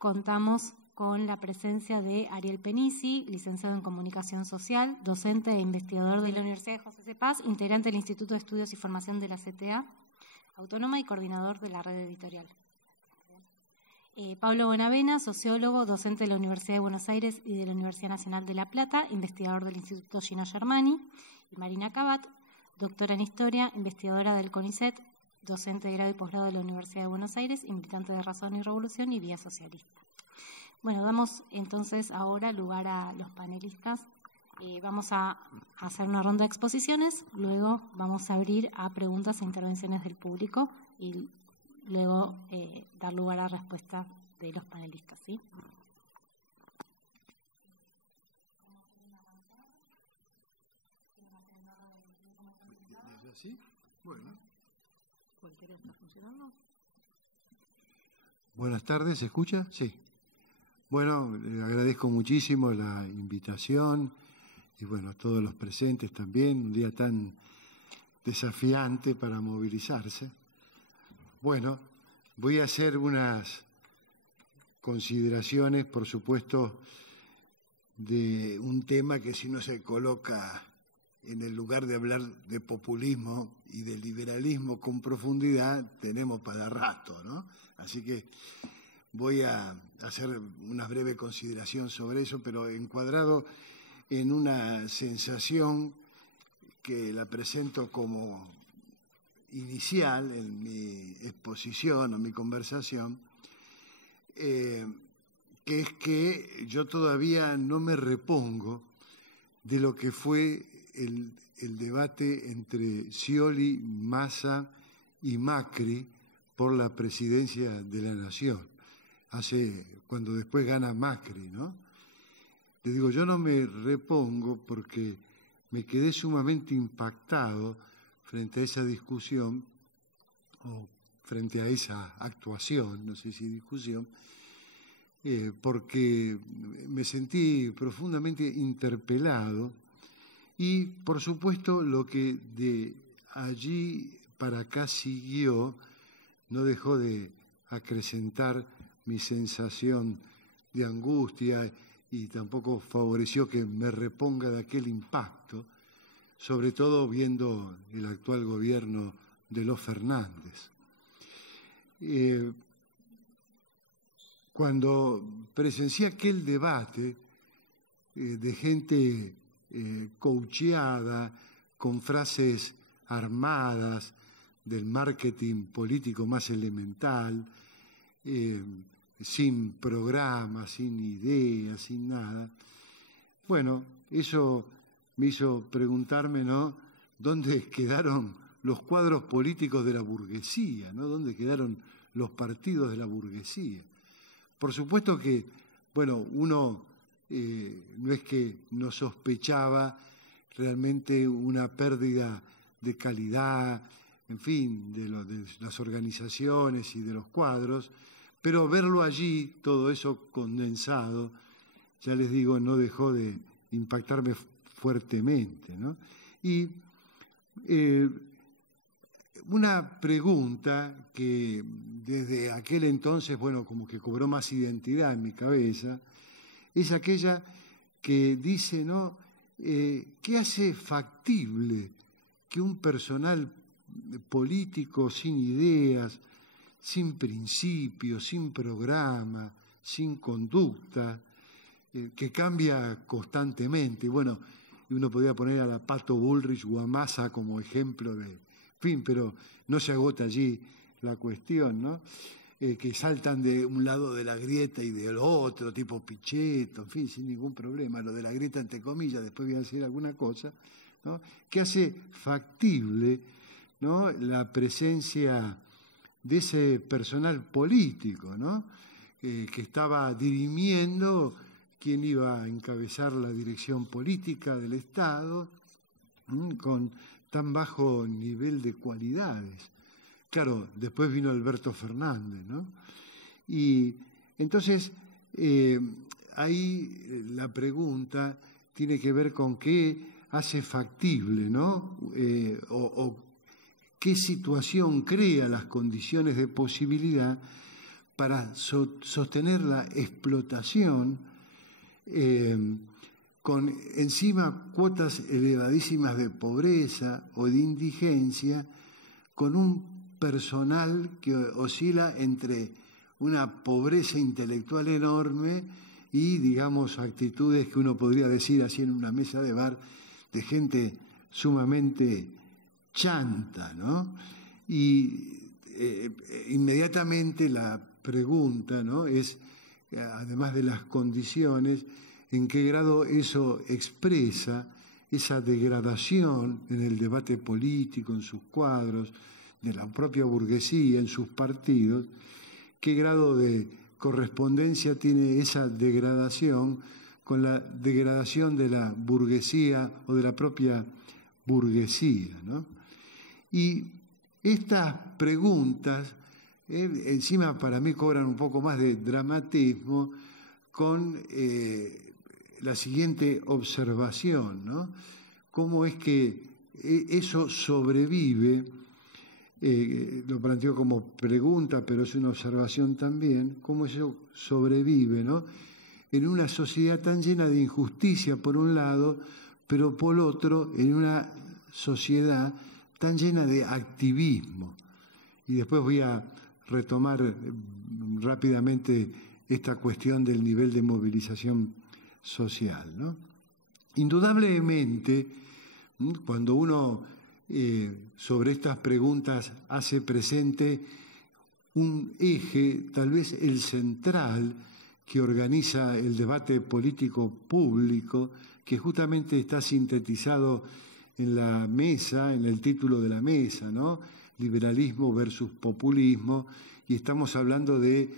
contamos con la presencia de Ariel Penisi, licenciado en Comunicación Social, docente e investigador de la Universidad de José C. Paz, integrante del Instituto de Estudios y Formación de la CTA Autónoma y coordinador de la red editorial. Pablo Bonavena, sociólogo, docente de la Universidad de Buenos Aires y de la Universidad Nacional de La Plata, investigador del Instituto Gino Germani. Y Marina Cabat, doctora en Historia, investigadora del CONICET, docente de grado y posgrado de la Universidad de Buenos Aires y militante de Razón y Revolución y Vía Socialista. Bueno, damos entonces ahora lugar a los panelistas. Vamos a hacer una ronda de exposiciones, luego vamos a abrir a preguntas e intervenciones del público y luego dar lugar a respuestas de los panelistas, ¿sí? ¿Sí? Bueno. ¿Cualquiera está funcionando? Buenas tardes, ¿se escucha? Sí. Bueno, le agradezco muchísimo la invitación y bueno, a todos los presentes también, un día tan desafiante para movilizarse. Bueno, voy a hacer unas consideraciones, por supuesto, de un tema que si no se coloca en el lugar de hablar de populismo y de liberalismo con profundidad, tenemos para rato, ¿no? Así que voy a hacer una breve consideración sobre eso, pero encuadrado en una sensación que la presento como inicial en mi exposición o mi conversación, que es que yo todavía no me repongo de lo que fue el debate entre Scioli, Massa y Macri por la presidencia de la Nación, cuando después gana Macri, ¿no? Le digo, yo no me repongo porque me quedé sumamente impactado frente a esa discusión o frente a esa actuación, no sé si discusión, porque me sentí profundamente interpelado y, por supuesto, lo que de allí para acá siguió no dejó de acrecentar mi sensación de angustia y tampoco favoreció que me reponga de aquel impacto, sobre todo viendo el actual gobierno de los Fernández. Cuando presencié aquel debate de gente coacheada, con frases armadas del marketing político más elemental, sin programa, sin ideas, sin nada. Bueno, eso me hizo preguntarme, ¿no?, ¿dónde quedaron los cuadros políticos de la burguesía, ¿no? ¿Dónde quedaron los partidos de la burguesía? Por supuesto que, bueno, uno no es que no sospechaba realmente una pérdida de calidad, en fin, de las organizaciones y de los cuadros, pero verlo allí, todo eso condensado, ya les digo, no dejó de impactarme fuertemente, ¿no? Y una pregunta que desde aquel entonces, bueno, como que cobró más identidad en mi cabeza, es aquella que dice, ¿no?, ¿qué hace factible que un personal político sin ideas, sin principios, sin programa, sin conducta, que cambia constantemente? Bueno, uno podría poner a la Pato Bullrich o a Massa como ejemplo de, fin, pero no se agota allí la cuestión, ¿no? Que saltan de un lado de la grieta y del otro, tipo Pichetto, en fin, sin ningún problema. Lo de la grieta entre comillas, después voy a decir alguna cosa, ¿no?, que hace factible, ¿no?, la presencia de ese personal político, ¿no?, que estaba dirimiendo quién iba a encabezar la dirección política del Estado, con tan bajo nivel de cualidades. Claro, después vino Alberto Fernández, ¿no? Y entonces ahí la pregunta tiene que ver con qué hace factible, ¿no? O qué situación crea las condiciones de posibilidad para sostener la explotación, con encima cuotas elevadísimas de pobreza o de indigencia, con un personal que oscila entre una pobreza intelectual enorme y, digamos, actitudes que uno podría decir así en una mesa de bar, de gente sumamente chanta, ¿no? Y inmediatamente la pregunta, ¿no?, es, además de las condiciones, en qué grado eso expresa esa degradación en el debate político, en sus cuadros, de la propia burguesía, en sus partidos, qué grado de correspondencia tiene esa degradación con la degradación de la burguesía o de la propia burguesía, ¿no? Y estas preguntas, encima para mí cobran un poco más de dramatismo con la siguiente observación, ¿no? ¿Cómo es que eso sobrevive? Lo planteo como pregunta, pero es una observación también, cómo eso sobrevive, ¿no?, en una sociedad tan llena de injusticia por un lado, pero por otro en una sociedad tan llena de activismo. Y después voy a retomar rápidamente esta cuestión del nivel de movilización social, ¿no? Indudablemente, cuando uno sobre estas preguntas hace presente un eje, tal vez el central, que organiza el debate político público, que justamente está sintetizado en la mesa, en el título de la mesa, ¿no?, liberalismo versus populismo, y estamos hablando de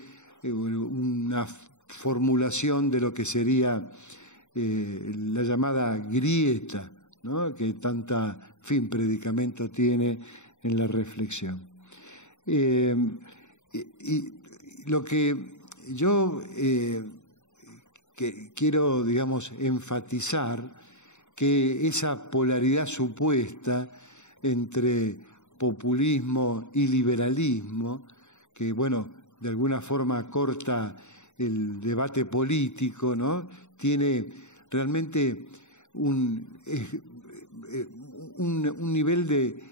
una formulación de lo que sería la llamada grieta, ¿no?, que tanta predicamento tiene en la reflexión. Y lo que yo quiero, digamos, enfatizar, que esa polaridad supuesta entre populismo y liberalismo, que, bueno, de alguna forma corta el debate político, ¿no?, tiene realmente un nivel de,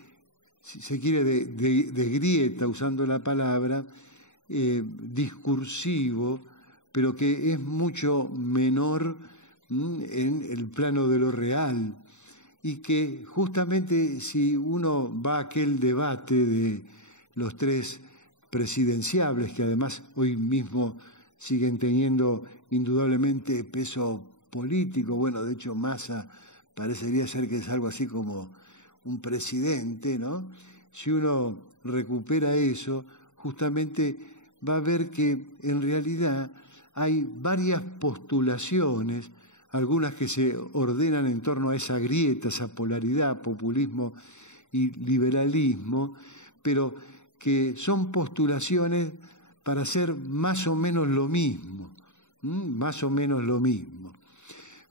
si se quiere, de grieta, usando la palabra, discursivo, pero que es mucho menor en el plano de lo real, y que justamente si uno va a aquel debate de los tres presidenciables, que además hoy mismo siguen teniendo indudablemente peso político, bueno, de hecho Massa parecería ser que es algo así como un presidente, ¿no? Si uno recupera eso, justamente va a ver que en realidad hay varias postulaciones, algunas que se ordenan en torno a esa grieta, esa polaridad, populismo y liberalismo, pero que son postulaciones para hacer más o menos lo mismo, más o menos lo mismo.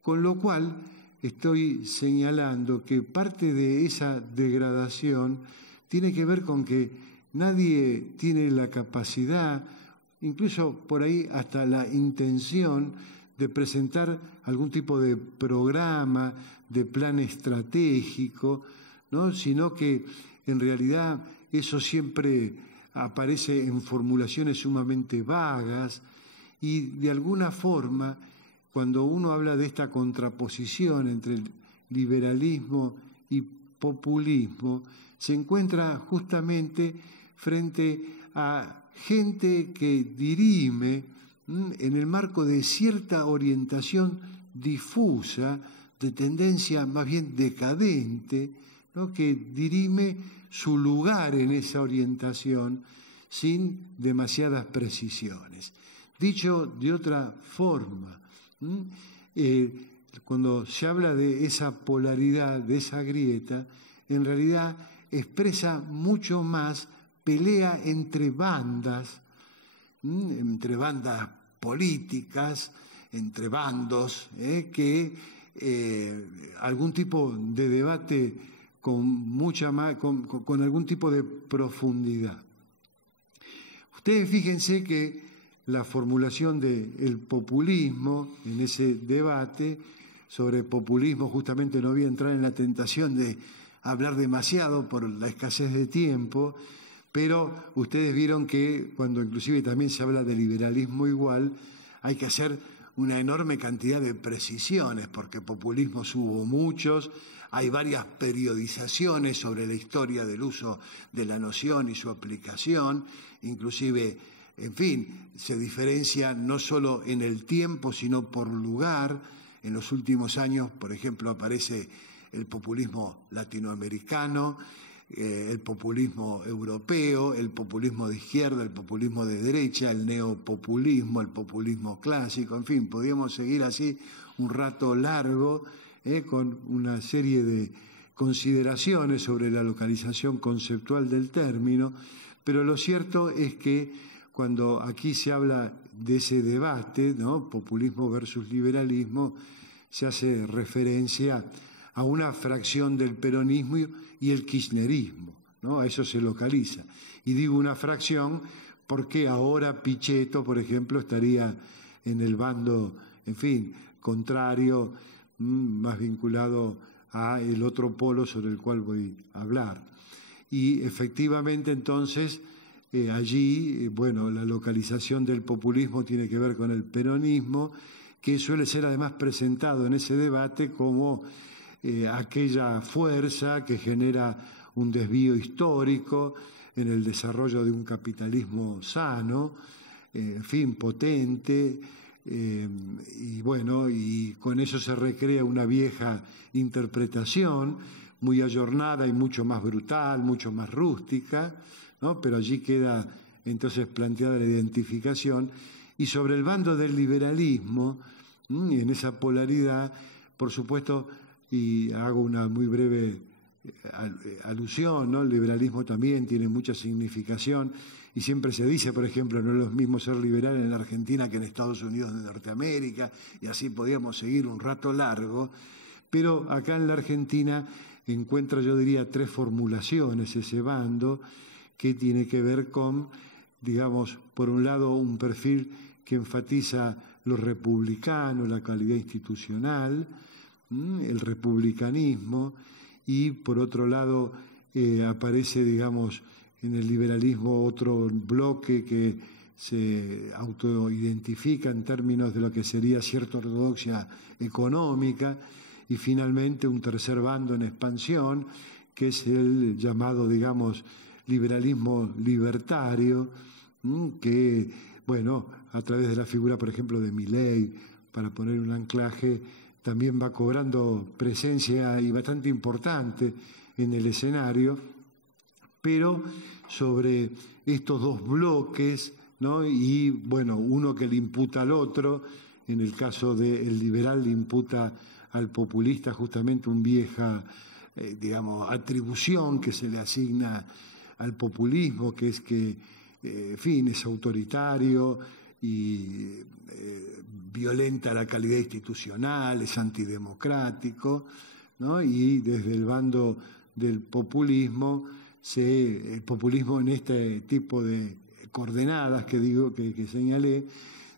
Con lo cual estoy señalando que parte de esa degradación tiene que ver con que nadie tiene la capacidad, incluso por ahí hasta la intención, de presentar algún tipo de programa, de plan estratégico, ¿no?, sino que en realidad eso siempre aparece en formulaciones sumamente vagas y de alguna forma, cuando uno habla de esta contraposición entre el liberalismo y populismo, se encuentra justamente frente a gente que dirime en el marco de cierta orientación difusa, de tendencia más bien decadente, ¿no?, que dirime su lugar en esa orientación sin demasiadas precisiones. Dicho de otra forma, cuando se habla de esa polaridad, de esa grieta, en realidad expresa mucho más pelea entre bandas políticas, entre bandos, que algún tipo de debate con algún tipo de profundidad. Ustedes fíjense que la formulación del populismo en ese debate. Sobre populismo justamente no voy a entrar en la tentación de hablar demasiado por la escasez de tiempo, pero ustedes vieron que cuando inclusive también se habla de liberalismo igual, hay que hacer una enorme cantidad de precisiones, porque populismos hubo muchos, hay varias periodizaciones sobre la historia del uso de la noción y su aplicación, inclusive, en fin, se diferencia no solo en el tiempo, sino por lugar. En los últimos años, por ejemplo, aparece el populismo latinoamericano, el populismo europeo, el populismo de izquierda, el populismo de derecha, el neopopulismo, el populismo clásico, en fin, podíamos seguir así un rato largo con una serie de consideraciones sobre la localización conceptual del término, pero lo cierto es que cuando aquí se habla de ese debate, ¿no?, populismo versus liberalismo, se hace referencia a una fracción del peronismo y el kirchnerismo, ¿no? A eso se localiza. Y digo una fracción porque ahora Pichetto, por ejemplo, estaría en el bando, en fin, contrario, más vinculado a el otro polo sobre el cual voy a hablar. Y efectivamente, entonces, allí, bueno, la localización del populismo tiene que ver con el peronismo, que suele ser además presentado en ese debate como aquella fuerza que genera un desvío histórico en el desarrollo de un capitalismo sano, en fin, potente, y bueno, y con eso se recrea una vieja interpretación muy ayornada y mucho más brutal, mucho más rústica, ¿no? Pero allí queda entonces planteada la identificación. Y sobre el bando del liberalismo, en esa polaridad, por supuesto, y hago una muy breve alusión, ¿no? El liberalismo también tiene mucha significación y siempre se dice, por ejemplo, no es lo mismo ser liberal en la Argentina que en Estados Unidos de Norteamérica, y así podíamos seguir un rato largo, pero acá en la Argentina encuentra, yo diría, tres formulaciones ese bando, que tiene que ver con, digamos, por un lado, un perfil que enfatiza lo republicano, la calidad institucional, el republicanismo, y por otro lado aparece, digamos, en el liberalismo otro bloque que se autoidentifica en términos de lo que sería cierta ortodoxia económica, y finalmente un tercer bando en expansión, que es el llamado, digamos, liberalismo libertario, que, bueno, a través de la figura, por ejemplo, de Milei, para poner un anclaje, también va cobrando presencia y bastante importante en el escenario, pero sobre estos dos bloques, ¿no? Y, bueno, uno que le imputa al otro, en el caso del liberal le imputa al populista justamente una vieja, digamos, atribución que se le asigna al populismo, que es que, en fin, es autoritario y violenta la calidad institucional, es antidemocrático, ¿no? Y desde el bando del populismo, el populismo en este tipo de coordenadas que señalé,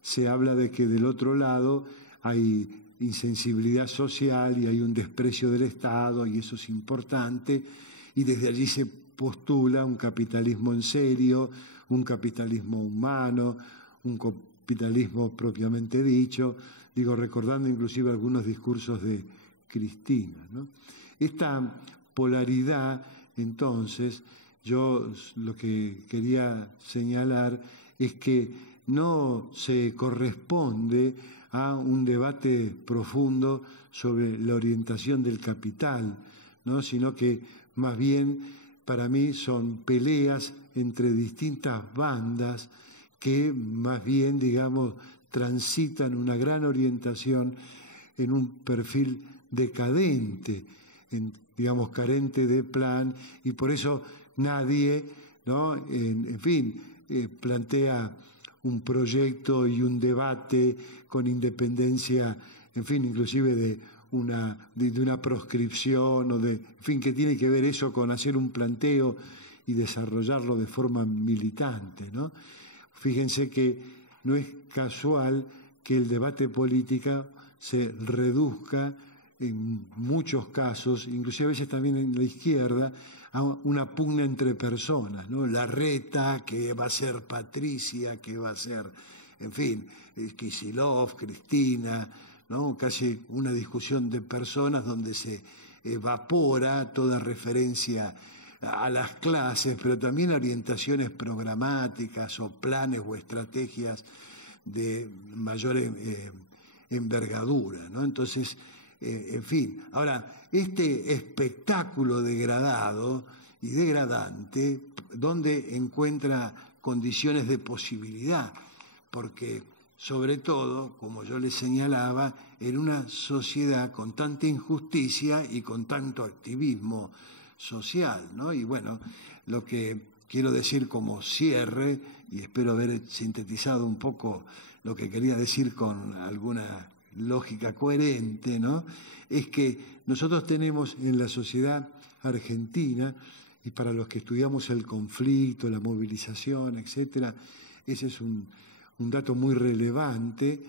se habla de que del otro lado hay insensibilidad social y hay un desprecio del Estado, y eso es importante, y desde allí se postula un capitalismo en serio, un capitalismo humano, un capitalismo propiamente dicho, digo, recordando inclusive algunos discursos de Cristina, ¿no? Esta polaridad, entonces, yo lo que quería señalar es que no se corresponde a un debate profundo sobre la orientación del capital, ¿no? Sino que más bien para mí son peleas entre distintas bandas que más bien, digamos, transitan una gran orientación en un perfil decadente, digamos, carente de plan, y por eso nadie, ¿no?, en fin, plantea un proyecto y un debate con independencia, en fin, inclusive de una proscripción, o de, en fin, que tiene que ver eso con hacer un planteo y desarrollarlo de forma militante, ¿no? Fíjense que no es casual que el debate político se reduzca en muchos casos, inclusive a veces también en la izquierda, a una pugna entre personas, ¿no? Larreta, que va a ser Patricia, que va a ser, en fin, Kicillof, Cristina, ¿no? Casi una discusión de personas donde se evapora toda referencia a las clases, pero también orientaciones programáticas o planes o estrategias de mayor envergadura, ¿no? Entonces, en fin, ahora, este espectáculo degradado y degradante, ¿dónde encuentra condiciones de posibilidad? Porque, sobre todo, como yo les señalaba, en una sociedad con tanta injusticia y con tanto activismo social, ¿no? Y bueno, lo que quiero decir como cierre, y espero haber sintetizado un poco lo que quería decir con alguna lógica coherente, ¿no? Es que nosotros tenemos en la sociedad argentina, y para los que estudiamos el conflicto, la movilización, etcétera, ese es un dato muy relevante,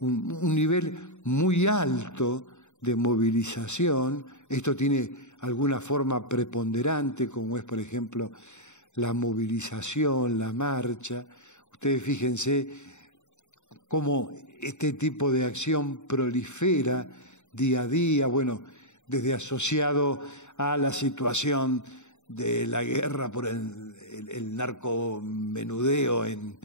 un nivel muy alto de movilización. Esto tiene alguna forma preponderante, como es, por ejemplo, la movilización, la marcha. Ustedes fíjense cómo este tipo de acción prolifera día a día, bueno, desde asociado a la situación de la guerra por el narcomenudeo en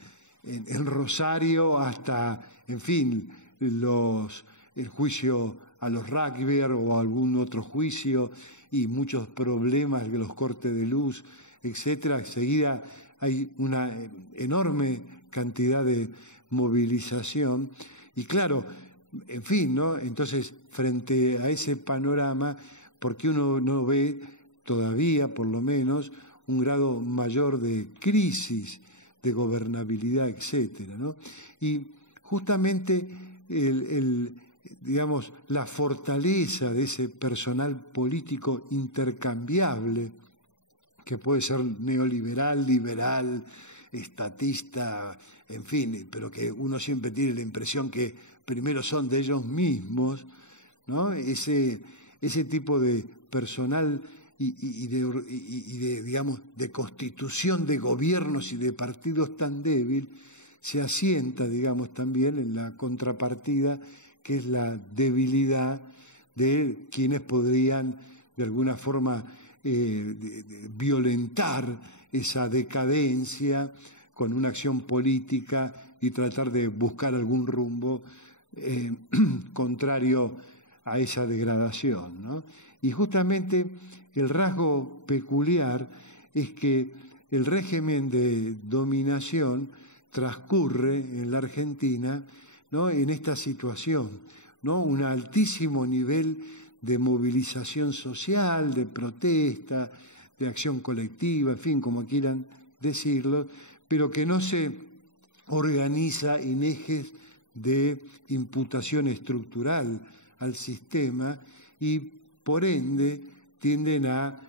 Rosario, hasta, en fin, el juicio a los rugby o algún otro juicio y muchos problemas de los cortes de luz, etcétera. Enseguida hay una enorme cantidad de movilización y claro, en fin, ¿no? Entonces, frente a ese panorama, ¿por qué uno no ve todavía, por lo menos, un grado mayor de crisis, de gobernabilidad, etcétera, ¿no? Y justamente digamos, la fortaleza de ese personal político intercambiable, que puede ser neoliberal, liberal, estatista, en fin, pero que uno siempre tiene la impresión que primero son de ellos mismos, ¿no? Ese tipo de personal y de, digamos, de constitución de gobiernos y de partidos tan débil, se asienta, digamos, también en la contrapartida, que es la debilidad de quienes podrían, de alguna forma, violentar esa decadencia con una acción política y tratar de buscar algún rumbo contrario a esa degradación, ¿no? Y justamente el rasgo peculiar es que el régimen de dominación transcurre en la Argentina, ¿no?, en esta situación, ¿no? Un altísimo nivel de movilización social, de protesta, de acción colectiva, en fin, como quieran decirlo, pero que no se organiza en ejes de imputación estructural al sistema y, por ende, tienden a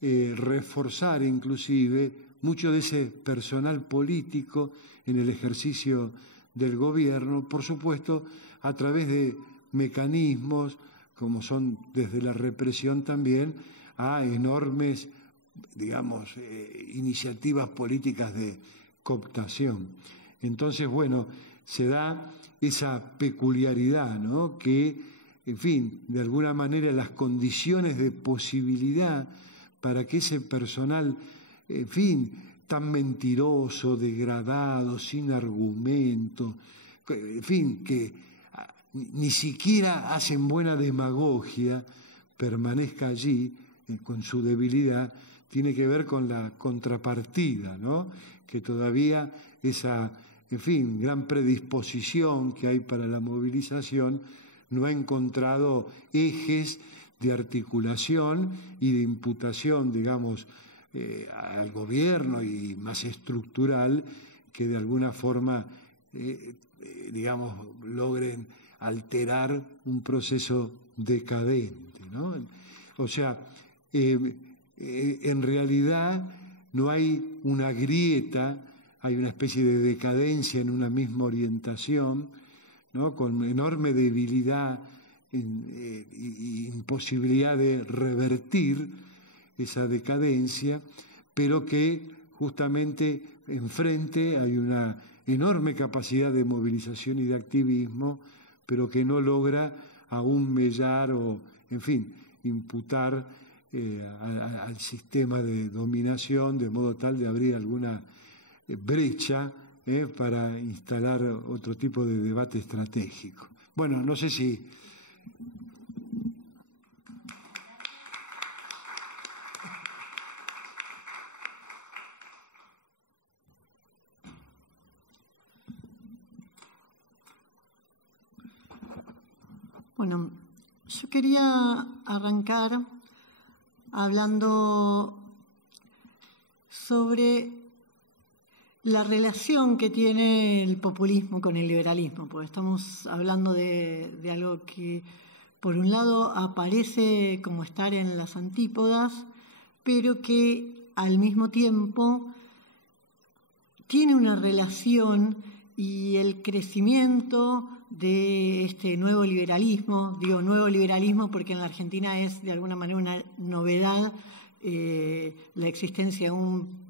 reforzar inclusive mucho de ese personal político en el ejercicio del gobierno, por supuesto, a través de mecanismos como son desde la represión también a enormes, digamos, iniciativas políticas de cooptación. Entonces, bueno, se da esa peculiaridad, ¿no?, que, en fin, de alguna manera las condiciones de posibilidad para que ese personal, en fin, tan mentiroso, degradado, sin argumento, en fin, que ni siquiera hacen buena demagogia, permanezca allí con su debilidad, tiene que ver con la contrapartida, ¿no?, que todavía esa, en fin, gran predisposición que hay para la movilización no ha encontrado ejes de articulación y de imputación, digamos, al gobierno y más estructural que de alguna forma, digamos, logren alterar un proceso decadente, ¿no? O sea, en realidad no hay una grieta hay una especie de decadencia en una misma orientación, ¿no? Con enorme debilidad y imposibilidad de revertir esa decadencia, pero que justamente enfrente hay una enorme capacidad de movilización y de activismo, pero que no logra aún mellar o, en fin, imputar al sistema de dominación de modo tal de abrir alguna brecha para instalar otro tipo de debate estratégico. Bueno, no sé si... Bueno, yo quería arrancar hablando sobre la relación que tiene el populismo con el liberalismo, porque estamos hablando de algo que, por un lado, aparece como estar en las antípodas, pero que al mismo tiempo tiene una relación, y el crecimiento de este nuevo liberalismo, digo nuevo liberalismo porque en la Argentina es de alguna manera una novedad la existencia de un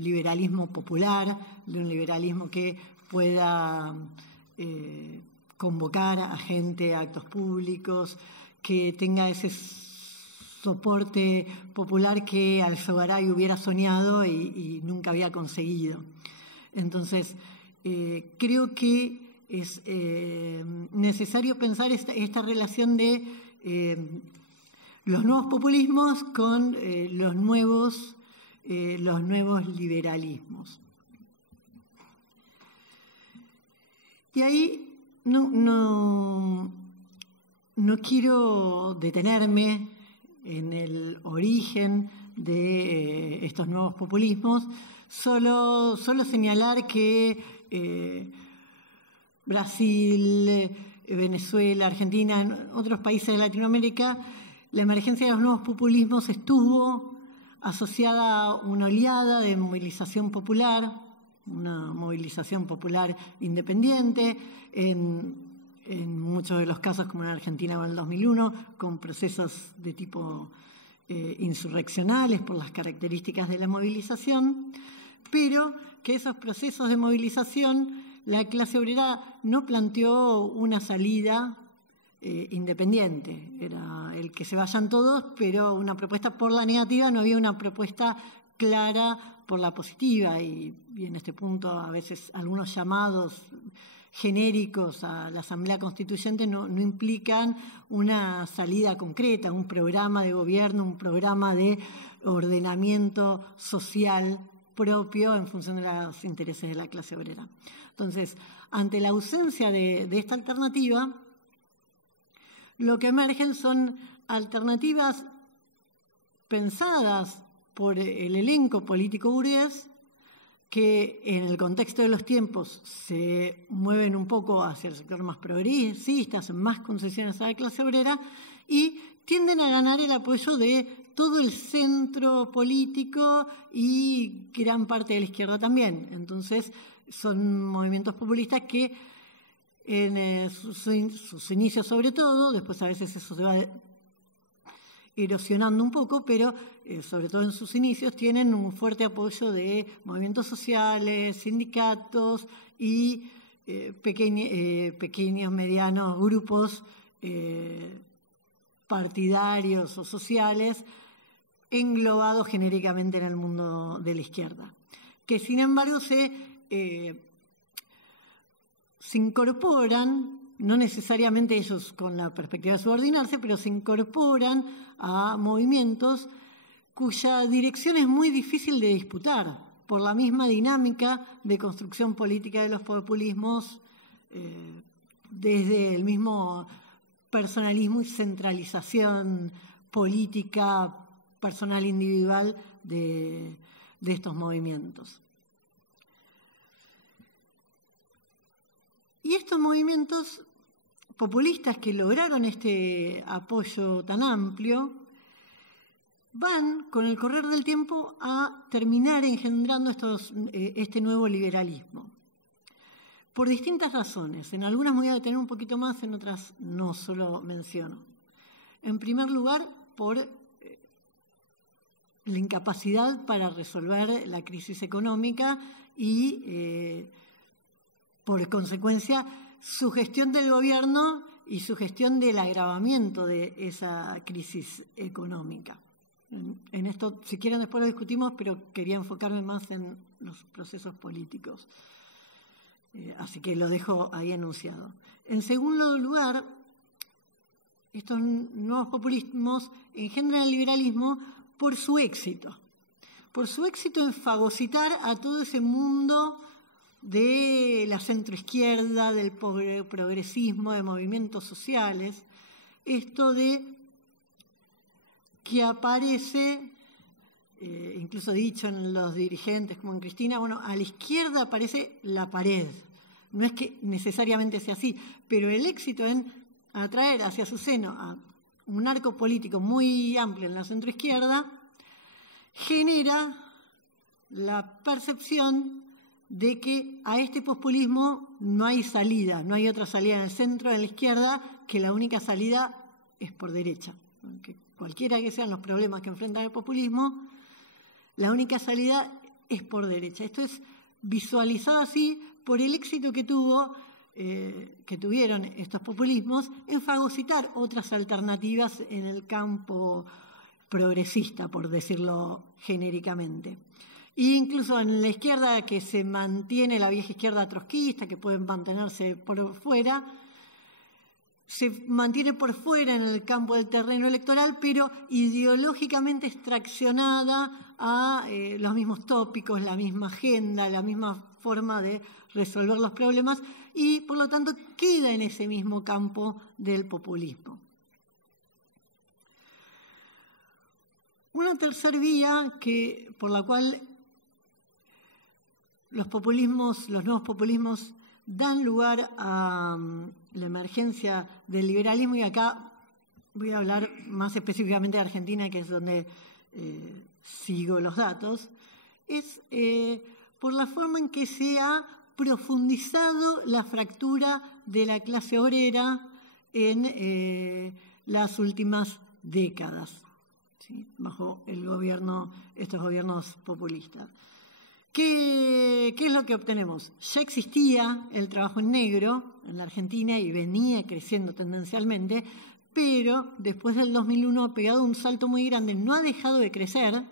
liberalismo popular, de un liberalismo que pueda convocar a gente a actos públicos, que tenga ese soporte popular que Alzogaray hubiera soñado y nunca había conseguido. Entonces, creo que es necesario pensar esta relación de los nuevos populismos con los nuevos liberalismos. Y ahí no quiero detenerme en el origen de estos nuevos populismos, solo señalar que Brasil, Venezuela, Argentina, en otros países de Latinoamérica, la emergencia de los nuevos populismos estuvo asociada a una oleada de movilización popular, una movilización popular independiente, en muchos de los casos, como en Argentina en el 2001, con procesos de tipo insurreccionales por las características de la movilización, pero que esos procesos de movilización la clase obrera no planteó una salida independiente. Era el que se vayan todos, pero una propuesta por la negativa, no había una propuesta clara por la positiva. Y en este punto a veces algunos llamados genéricos a la Asamblea Constituyente no implican una salida concreta, un programa de gobierno, un programa de ordenamiento social propio en función de los intereses de la clase obrera. Entonces, ante la ausencia de esta alternativa, lo que emergen son alternativas pensadas por el elenco político burgués que en el contexto de los tiempos se mueven un poco hacia el sector más progresista, hacen más concesiones a la clase obrera y tienden a ganar el apoyo de todo el centro político y gran parte de la izquierda también. Entonces, son movimientos populistas que en sus inicios sobre todo, después a veces eso se va erosionando un poco, pero sobre todo en sus inicios tienen un fuerte apoyo de movimientos sociales, sindicatos y pequeños, medianos grupos partidarios o sociales englobados genéricamente en el mundo de la izquierda, que sin embargo se incorporan, no necesariamente ellos con la perspectiva de subordinarse, pero se incorporan a movimientos cuya dirección es muy difícil de disputar por la misma dinámica de construcción política de los populismos, desde el mismo personalismo y centralización política personal individual de estos movimientos. Y estos movimientos populistas que lograron este apoyo tan amplio van, con el correr del tiempo, a terminar engendrando este nuevo liberalismo. Por distintas razones. En algunas me voy a detener un poquito más, en otras no solo menciono. En primer lugar, por la incapacidad para resolver la crisis económica y, por consecuencia, su gestión del gobierno y su gestión del agravamiento de esa crisis económica. En esto, si quieren, después lo discutimos, pero quería enfocarme más en los procesos políticos. Así que lo dejo ahí enunciado. En segundo lugar, estos nuevos populismos engendran el liberalismo por su éxito en fagocitar a todo ese mundo de la centroizquierda, del progresismo, de movimientos sociales, esto de que aparece, incluso dicho en los dirigentes como en Cristina, bueno, a la izquierda aparece la pared. No es que necesariamente sea así, pero el éxito en atraer hacia su seno a un arco político muy amplio en la centroizquierda genera la percepción de que a este populismo no hay salida, no hay otra salida en el centro, en la izquierda, que la única salida es por derecha. Que cualquiera que sean los problemas que enfrentan el populismo, la única salida es por derecha. Esto es visualizado así por el éxito que tuvieron estos populismos en fagocitar otras alternativas en el campo progresista, por decirlo genéricamente. E incluso en la izquierda, que se mantiene la vieja izquierda trotskista, que pueden mantenerse por fuera, se mantiene por fuera en el campo del terreno electoral, pero ideológicamente extraccionada a los mismos tópicos, la misma agenda, la misma forma de resolver los problemas, y por lo tanto queda en ese mismo campo del populismo. Una tercera vía por la cual los nuevos populismos dan lugar a la emergencia del liberalismo, y acá voy a hablar más específicamente de Argentina, que es donde sigo los datos, es por la forma en que se ha profundizado la fractura de la clase obrera en las últimas décadas, ¿sí? Bajo estos gobiernos populistas. ¿Qué es lo que obtenemos? Ya existía el trabajo en negro en la Argentina y venía creciendo tendencialmente, pero después del 2001 ha pegado un salto muy grande, no ha dejado de crecer,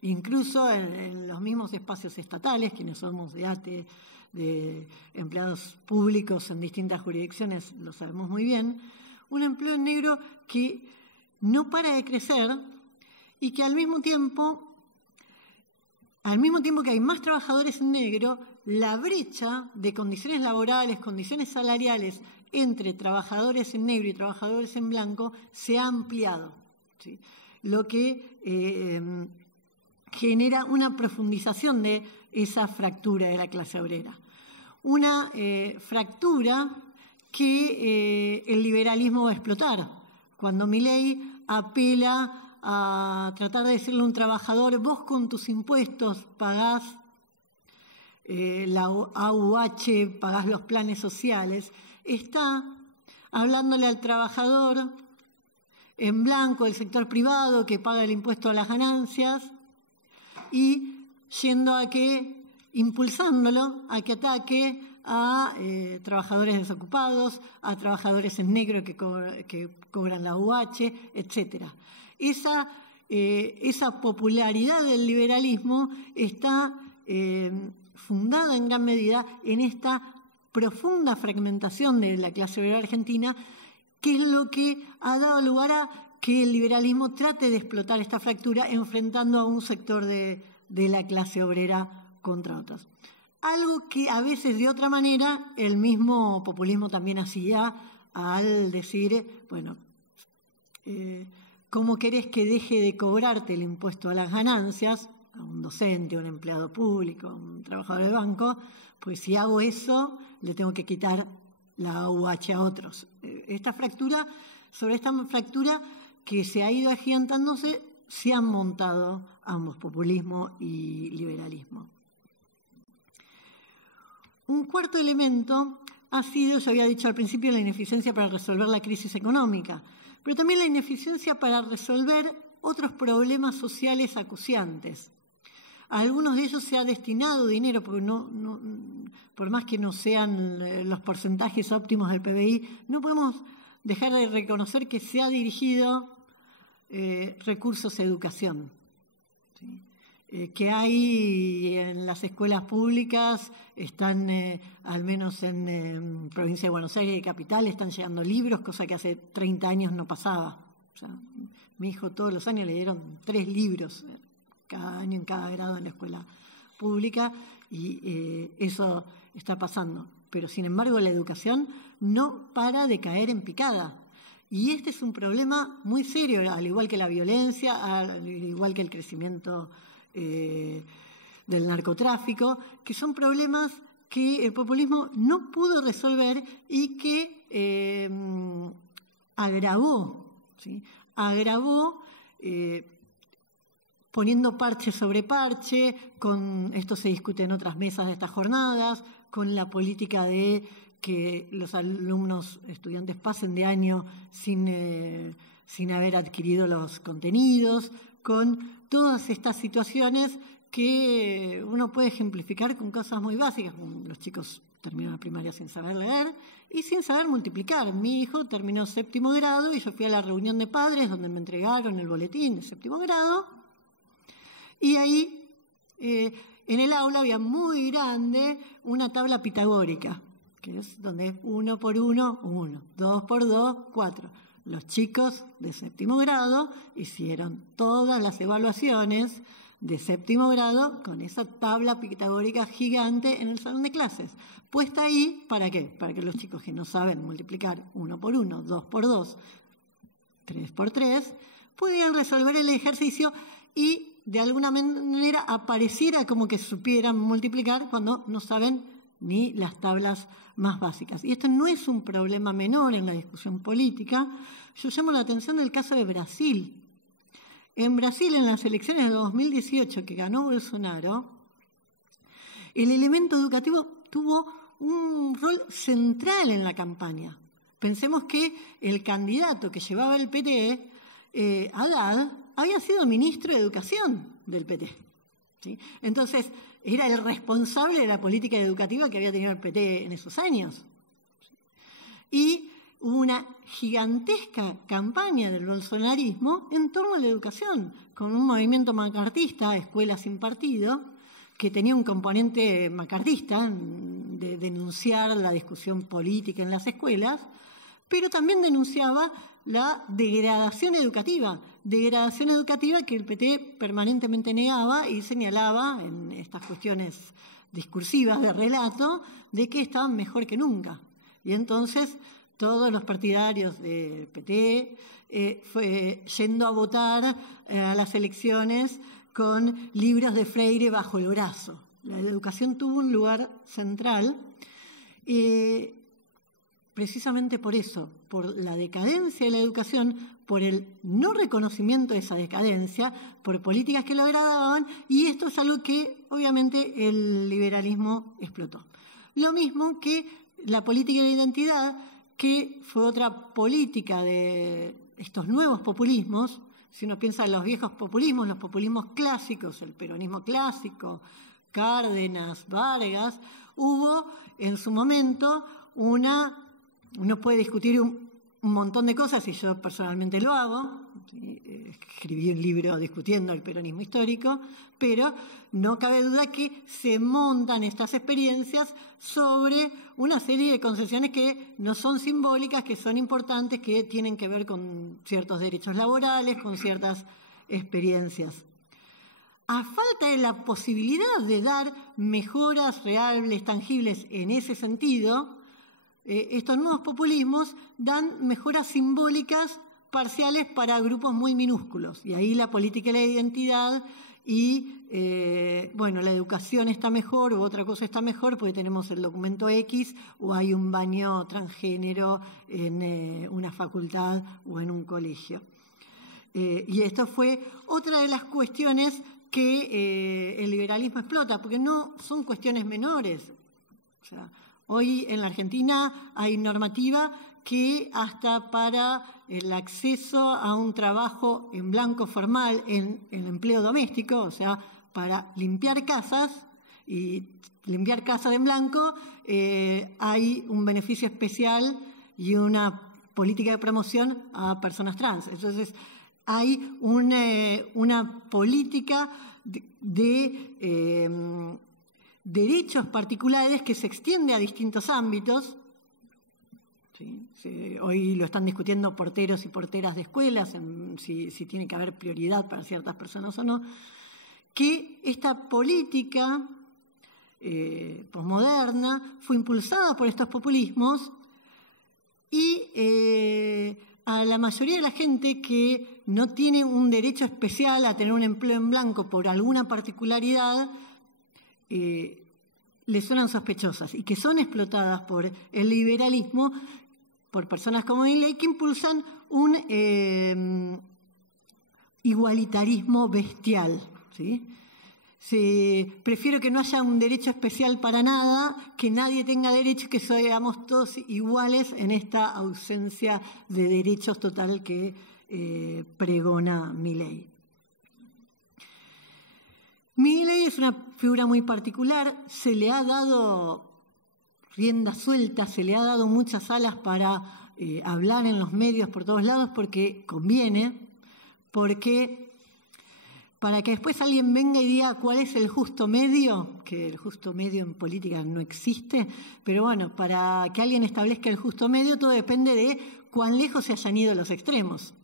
incluso en los mismos espacios estatales, quienes somos de ATE, de empleados públicos en distintas jurisdicciones, lo sabemos muy bien, un empleo en negro que no para de crecer y que al mismo tiempo que hay más trabajadores en negro, la brecha de condiciones laborales, condiciones salariales entre trabajadores en negro y trabajadores en blanco se ha ampliado, ¿sí? Lo que genera una profundización de esa fractura de la clase obrera. Una fractura que el liberalismo va a explotar. Cuando Milei apela a tratar de decirle a un trabajador, vos con tus impuestos pagás la AUH, pagás los planes sociales, está hablándole al trabajador en blanco del sector privado que paga el impuesto a las ganancias y impulsándolo a que ataque a trabajadores desocupados, a trabajadores en negro que cobran la AUH, etcétera. Esa popularidad del liberalismo está fundada en gran medida en esta profunda fragmentación de la clase obrera argentina, que es lo que ha dado lugar a que el liberalismo trate de explotar esta fractura enfrentando a un sector de la clase obrera contra otros. Algo que a veces de otra manera el mismo populismo también hacía al decir, bueno, ¿cómo querés que deje de cobrarte el impuesto a las ganancias a un docente, a un empleado público, a un trabajador de banco? Pues si hago eso, le tengo que quitar la AUH a otros. Sobre esta fractura que se ha ido agigantándose, se han montado ambos, populismo y liberalismo. Un cuarto elemento ha sido, yo había dicho al principio, la ineficiencia para resolver la crisis económica, pero también la ineficiencia para resolver otros problemas sociales acuciantes. A algunos de ellos se ha destinado dinero, porque por más que no sean los porcentajes óptimos del PBI, no podemos dejar de reconocer que se ha dirigido recursos a educación, ¿sí? Que hay en las escuelas públicas, están, al menos en provincia de Buenos Aires y Capital, están llegando libros, cosa que hace 30 años no pasaba. O sea, mi hijo todos los años le dieron 3 libros cada año en cada grado en la escuela pública, y eso está pasando. Pero, sin embargo, la educación no para de caer en picada. Y este es un problema muy serio, al igual que la violencia, al igual que el crecimiento del narcotráfico, que son problemas que el populismo no pudo resolver y que agravó, ¿sí? Agravó poniendo parche sobre parche, esto se discute en otras mesas de estas jornadas, con la política de que los alumnos, estudiantes, pasen de año sin haber adquirido los contenidos, con todas estas situaciones que uno puede ejemplificar con cosas muy básicas. Los chicos terminan la primaria sin saber leer y sin saber multiplicar. Mi hijo terminó 7º grado y yo fui a la reunión de padres donde me entregaron el boletín de 7º grado, y ahí en el aula había muy grande una tabla pitagórica, que es donde es 1 por 1, 1, 2 por 2, 4. Los chicos de 7º grado hicieron todas las evaluaciones de 7º grado con esa tabla pitagórica gigante en el salón de clases. Puesta ahí, ¿para qué? Para que los chicos que no saben multiplicar 1 por 1, 2 por 2, 3 por 3, pudieran resolver el ejercicio y de alguna manera apareciera como que supieran multiplicar cuando no saben ni las tablas más básicas. Y esto no es un problema menor en la discusión política. Yo llamo la atención del caso de Brasil. En Brasil, en las elecciones de 2018 que ganó Bolsonaro, el elemento educativo tuvo un rol central en la campaña. Pensemos que el candidato que llevaba el PT, Haddad, había sido ministro de Educación del PT, ¿sí? Entonces, era el responsable de la política educativa que había tenido el PT en esos años. Y hubo una gigantesca campaña del bolsonarismo en torno a la educación, con un movimiento macartista, Escuela Sin Partido, que tenía un componente macartista de denunciar la discusión política en las escuelas, pero también denunciaba la degradación educativa que el PT permanentemente negaba y señalaba en estas cuestiones discursivas de relato de que estaban mejor que nunca. Y entonces todos los partidarios del PT fue yendo a votar a las elecciones con libros de Freire bajo el brazo. La educación tuvo un lugar central. Precisamente por eso, por la decadencia de la educación, por el no reconocimiento de esa decadencia, por políticas que lo agravaban, y esto es algo que obviamente el liberalismo explotó. Lo mismo que la política de identidad, que fue otra política de estos nuevos populismos. Si uno piensa en los viejos populismos, los populismos clásicos, el peronismo clásico, Cárdenas, Vargas, hubo en su momento uno puede discutir un montón de cosas, y yo personalmente lo hago. Escribí un libro discutiendo el peronismo histórico, pero no cabe duda que se montan estas experiencias sobre una serie de concesiones que no son simbólicas, que son importantes, que tienen que ver con ciertos derechos laborales, con ciertas experiencias. A falta de la posibilidad de dar mejoras reales, tangibles en ese sentido, estos nuevos populismos dan mejoras simbólicas parciales para grupos muy minúsculos. Y ahí la política de la identidad y, la educación está mejor, u otra cosa está mejor, porque tenemos el documento X, o hay un baño transgénero en una facultad o en un colegio. Y esto fue otra de las cuestiones que el liberalismo explota, porque no son cuestiones menores. O sea, hoy en la Argentina hay normativa que hasta para el acceso a un trabajo en blanco formal en empleo doméstico, o sea, para limpiar casas y limpiar casas en blanco, hay un beneficio especial y una política de promoción a personas trans. Entonces, hay una política de derechos particulares que se extiende a distintos ámbitos. ¿Sí? Hoy lo están discutiendo porteros y porteras de escuelas, si tiene que haber prioridad para ciertas personas o no, que esta política posmoderna fue impulsada por estos populismos y a la mayoría de la gente que no tiene un derecho especial a tener un empleo en blanco por alguna particularidad, le suenan sospechosas y que son explotadas por el liberalismo, por personas como Milei, que impulsan un igualitarismo bestial, ¿sí? Prefiero que no haya un derecho especial para nada, que nadie tenga derecho, que seamos todos iguales en esta ausencia de derechos total que pregona Milei. Milei es una figura muy particular, se le ha dado rienda suelta, se le ha dado muchas alas para hablar en los medios por todos lados porque conviene, porque para que después alguien venga y diga cuál es el justo medio, que el justo medio en política no existe, pero bueno, para que alguien establezca el justo medio todo depende de cuán lejos se hayan ido los extremos.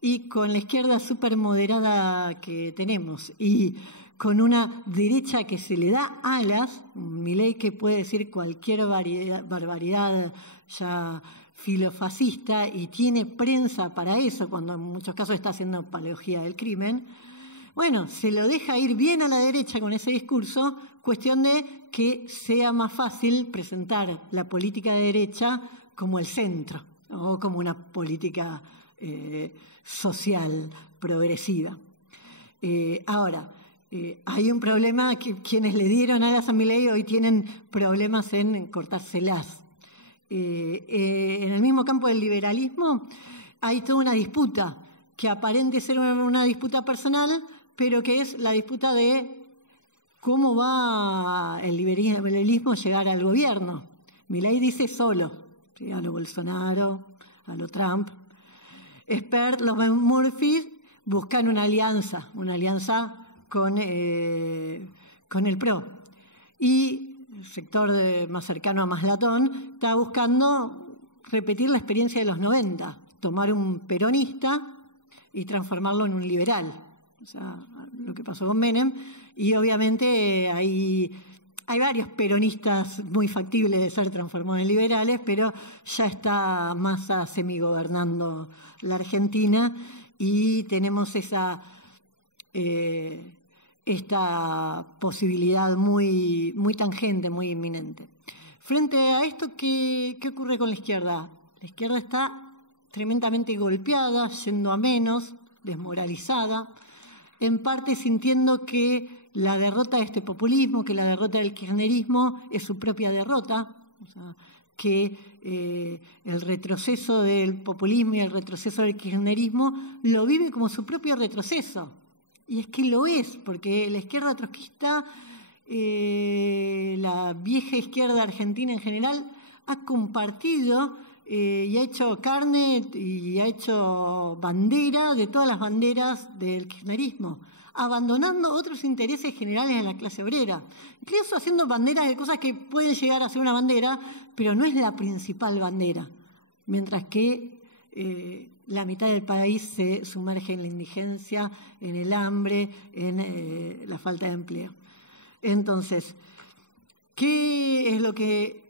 Y con la izquierda súper moderada que tenemos y con una derecha que se le da alas, Milei que puede decir cualquier barbaridad ya filofascista y tiene prensa para eso, cuando en muchos casos está haciendo apología del crimen, bueno, se lo deja ir bien a la derecha con ese discurso, cuestión de que sea más fácil presentar la política de derecha como el centro o como una política social progresiva. Ahora, hay un problema que quienes le dieron alas a Milei hoy tienen problemas en cortárselas. En el mismo campo del liberalismo hay toda una disputa que aparente ser una disputa personal, pero que es la disputa de cómo va el liberalismo a llegar al gobierno. Milei dice solo, ¿sí? A lo Bolsonaro, a lo Trump. Expert, los Murphy buscan una alianza con el PRO. Y el sector más cercano a Maslatón está buscando repetir la experiencia de los 90, tomar un peronista y transformarlo en un liberal. O sea, lo que pasó con Menem. Y obviamente hay varios peronistas muy factibles de ser transformados en liberales, pero ya está Massa semigobernando la Argentina y tenemos esta posibilidad muy, muy tangente, muy inminente. Frente a esto, ¿qué ocurre con la izquierda? La izquierda está tremendamente golpeada, yendo a menos, desmoralizada, en parte sintiendo que la derrota de este populismo, que la derrota del kirchnerismo es su propia derrota, o sea, que el retroceso del populismo y el retroceso del kirchnerismo lo vive como su propio retroceso. Y es que lo es, porque la izquierda trotskista, la vieja izquierda argentina en general, ha compartido y ha hecho carne y ha hecho bandera de todas las banderas del kirchnerismo, abandonando otros intereses generales en la clase obrera, incluso haciendo banderas de cosas que pueden llegar a ser una bandera, pero no es la principal bandera, mientras que la mitad del país se sumerge en la indigencia, en el hambre, en la falta de empleo. Entonces, ¿qué es lo que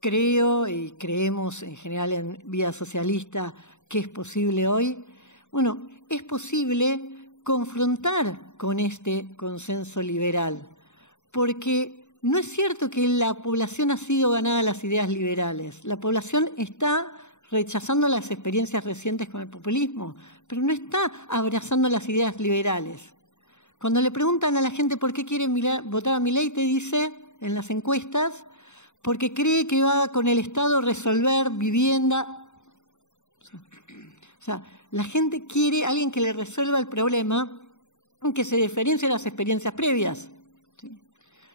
creo y creemos en general en Vía Socialista que es posible hoy? Bueno, es posible confrontar con este consenso liberal, porque no es cierto que la población ha sido ganada a las ideas liberales. La población está rechazando las experiencias recientes con el populismo, pero no está abrazando las ideas liberales. Cuando le preguntan a la gente por qué quieren votar a Milei, te dice en las encuestas, porque cree que va con el Estado a resolver vivienda. O sea, la gente quiere a alguien que le resuelva el problema, que se diferencie de las experiencias previas.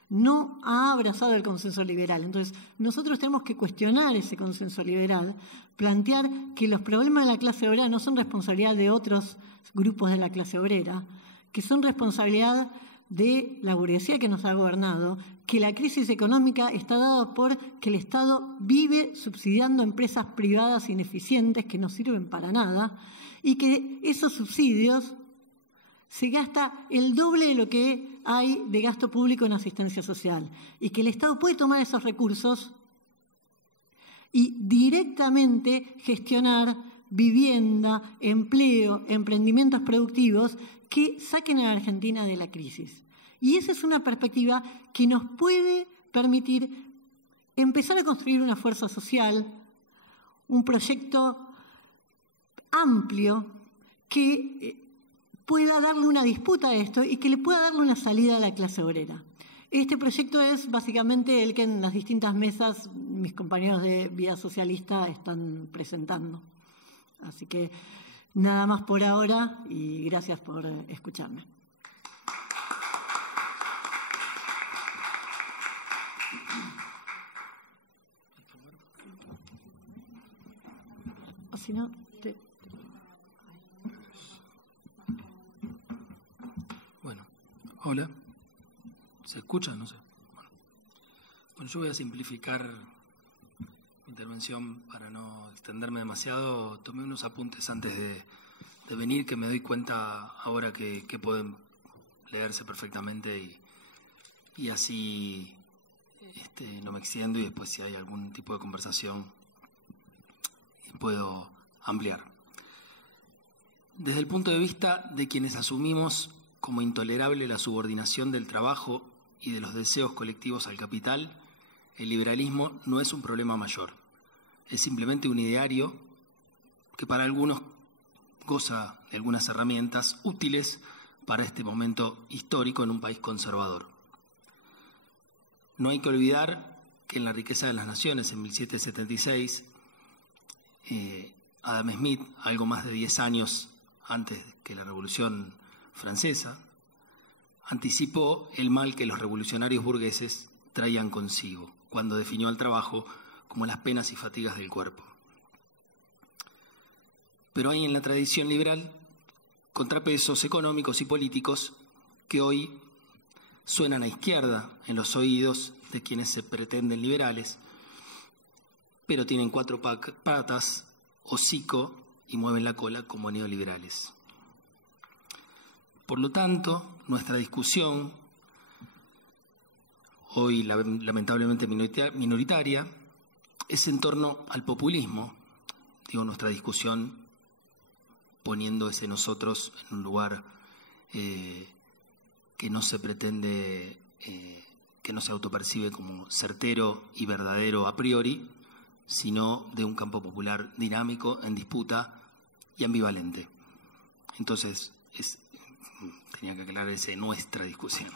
No ha abrazado el consenso liberal. Entonces, nosotros tenemos que cuestionar ese consenso liberal, plantear que los problemas de la clase obrera no son responsabilidad de otros grupos de la clase obrera, que son responsabilidad de la burguesía que nos ha gobernado, que la crisis económica está dada por que el Estado vive subsidiando empresas privadas ineficientes que no sirven para nada y que esos subsidios se gasta el doble de lo que hay de gasto público en asistencia social y que el Estado puede tomar esos recursos y directamente gestionar vivienda, empleo, emprendimientos productivos que saquen a la Argentina de la crisis. Y esa es una perspectiva que nos puede permitir empezar a construir una fuerza social, un proyecto amplio que pueda darle una disputa a esto y que le pueda darle una salida a la clase obrera. Este proyecto es básicamente el que en las distintas mesas mis compañeros de Vía Socialista están presentando. Así que nada más por ahora y gracias por escucharme. O si no, Bueno, hola. ¿Se escucha? No sé. Bueno, yo voy a simplificar mi intervención para no extenderme demasiado. Tomé unos apuntes antes de venir que me doy cuenta ahora que pueden leerse perfectamente y así no me extiendo y después si hay algún tipo de conversación puedo ampliar. Desde el punto de vista de quienes asumimos como intolerable la subordinación del trabajo y de los deseos colectivos al capital, el liberalismo no es un problema mayor. Es simplemente un ideario que para algunos goza de algunas herramientas útiles para este momento histórico en un país conservador. No hay que olvidar que en La riqueza de las naciones, en 1776, Adam Smith, algo más de 10 años antes que la Revolución Francesa, anticipó el mal que los revolucionarios burgueses traían consigo, cuando definió al trabajo como las penas y fatigas del cuerpo. Pero hay en la tradición liberal contrapesos económicos y políticos que hoy suenan a izquierda en los oídos de quienes se pretenden liberales, pero tienen 4 patas, hocico y mueven la cola como neoliberales. Por lo tanto, nuestra discusión, hoy lamentablemente minoritaria, es en torno al populismo. Digo, nuestra discusión poniendo ese nosotros en un lugar que no se pretende, que no se autopercibe como certero y verdadero a priori, sino de un campo popular dinámico, en disputa y ambivalente. Entonces, tenía que aclarar nuestra discusión.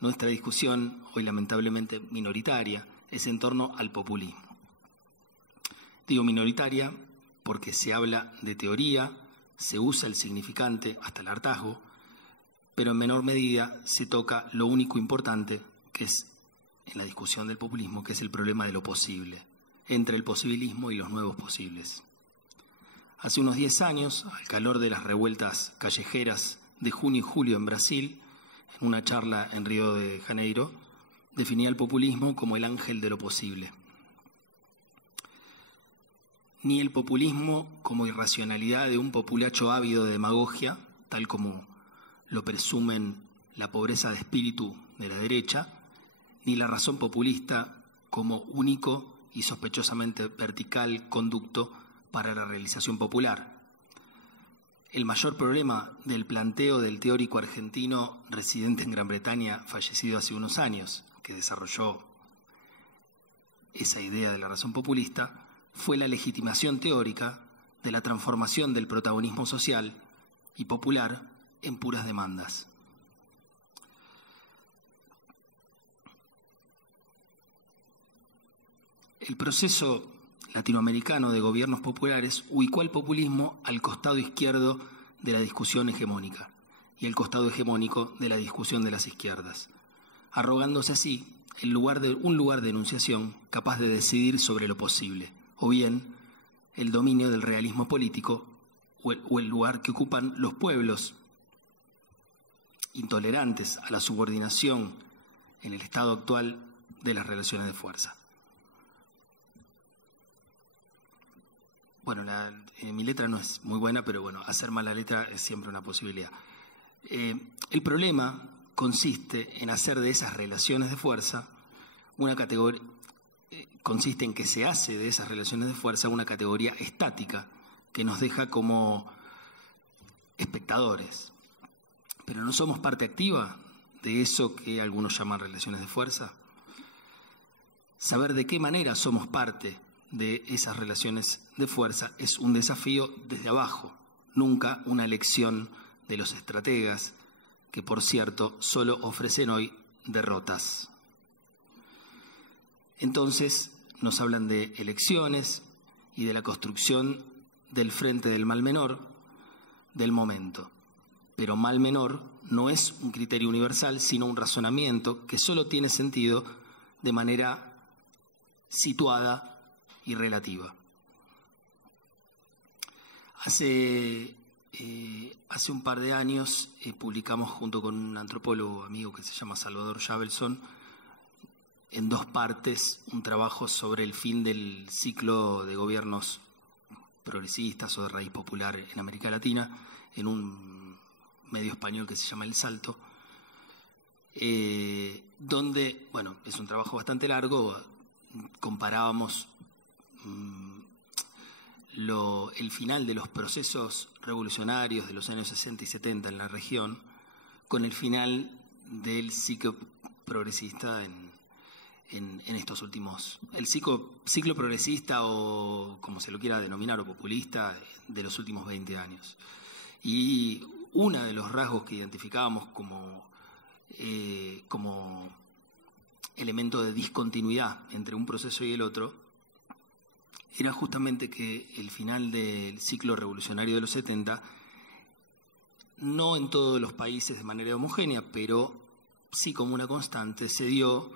Nuestra discusión, hoy lamentablemente minoritaria, es en torno al populismo. Digo minoritaria porque se habla de teoría, se usa el significante hasta el hartazgo, pero en menor medida se toca lo único importante que es en la discusión del populismo, que es el problema de lo posible, entre el posibilismo y los nuevos posibles. Hace unos 10 años, al calor de las revueltas callejeras de junio y julio en Brasil, en una charla en Río de Janeiro, definía el populismo como el ángel de lo posible. Ni el populismo como irracionalidad de un populacho ávido de demagogia, tal como lo presumen la pobreza de espíritu de la derecha, ni la razón populista como único y sospechosamente vertical conducto para la realización popular. El mayor problema del planteo del teórico argentino residente en Gran Bretaña, fallecido hace unos años, que desarrolló esa idea de la razón populista, fue la legitimación teórica de la transformación del protagonismo social y popular en puras demandas. El proceso latinoamericano de gobiernos populares ubicó al populismo al costado izquierdo de la discusión hegemónica y el costado hegemónico de la discusión de las izquierdas, arrogándose así un lugar de enunciación capaz de decidir sobre lo posible, o bien el dominio del realismo político o el lugar que ocupan los pueblos intolerantes a la subordinación en el estado actual de las relaciones de fuerza. Bueno, mi letra no es muy buena, pero bueno, hacer mala letra es siempre una posibilidad. El problema consiste en hacer de esas relaciones de fuerza una categoría, consiste en que se hace de esas relaciones de fuerza una categoría estática que nos deja como espectadores. Pero ¿no somos parte activa de eso que algunos llaman relaciones de fuerza? Saber de qué manera somos parte de esas relaciones de fuerza es un desafío desde abajo, nunca una lección de los estrategas, que por cierto solo ofrecen hoy derrotas. Entonces nos hablan de elecciones y de la construcción del frente del mal menor del momento. Pero mal menor no es un criterio universal, sino un razonamiento que solo tiene sentido de manera situada y relativa. Hace un par de años publicamos junto con un antropólogo amigo que se llama Salvador Javelson en 2 partes un trabajo sobre el fin del ciclo de gobiernos progresistas o de raíz popular en América Latina, en un medio español que se llama El Salto, donde, bueno, es un trabajo bastante largo, comparábamos el final de los procesos revolucionarios de los años 60 y 70 en la región con el final del ciclo progresista en estos últimos, el ciclo progresista o como se lo quiera denominar o populista de los últimos 20 años. Y uno de los rasgos que identificábamos como elemento de discontinuidad entre un proceso y el otro era justamente que el final del ciclo revolucionario de los 70, no en todos los países de manera homogénea, pero sí como una constante, se dio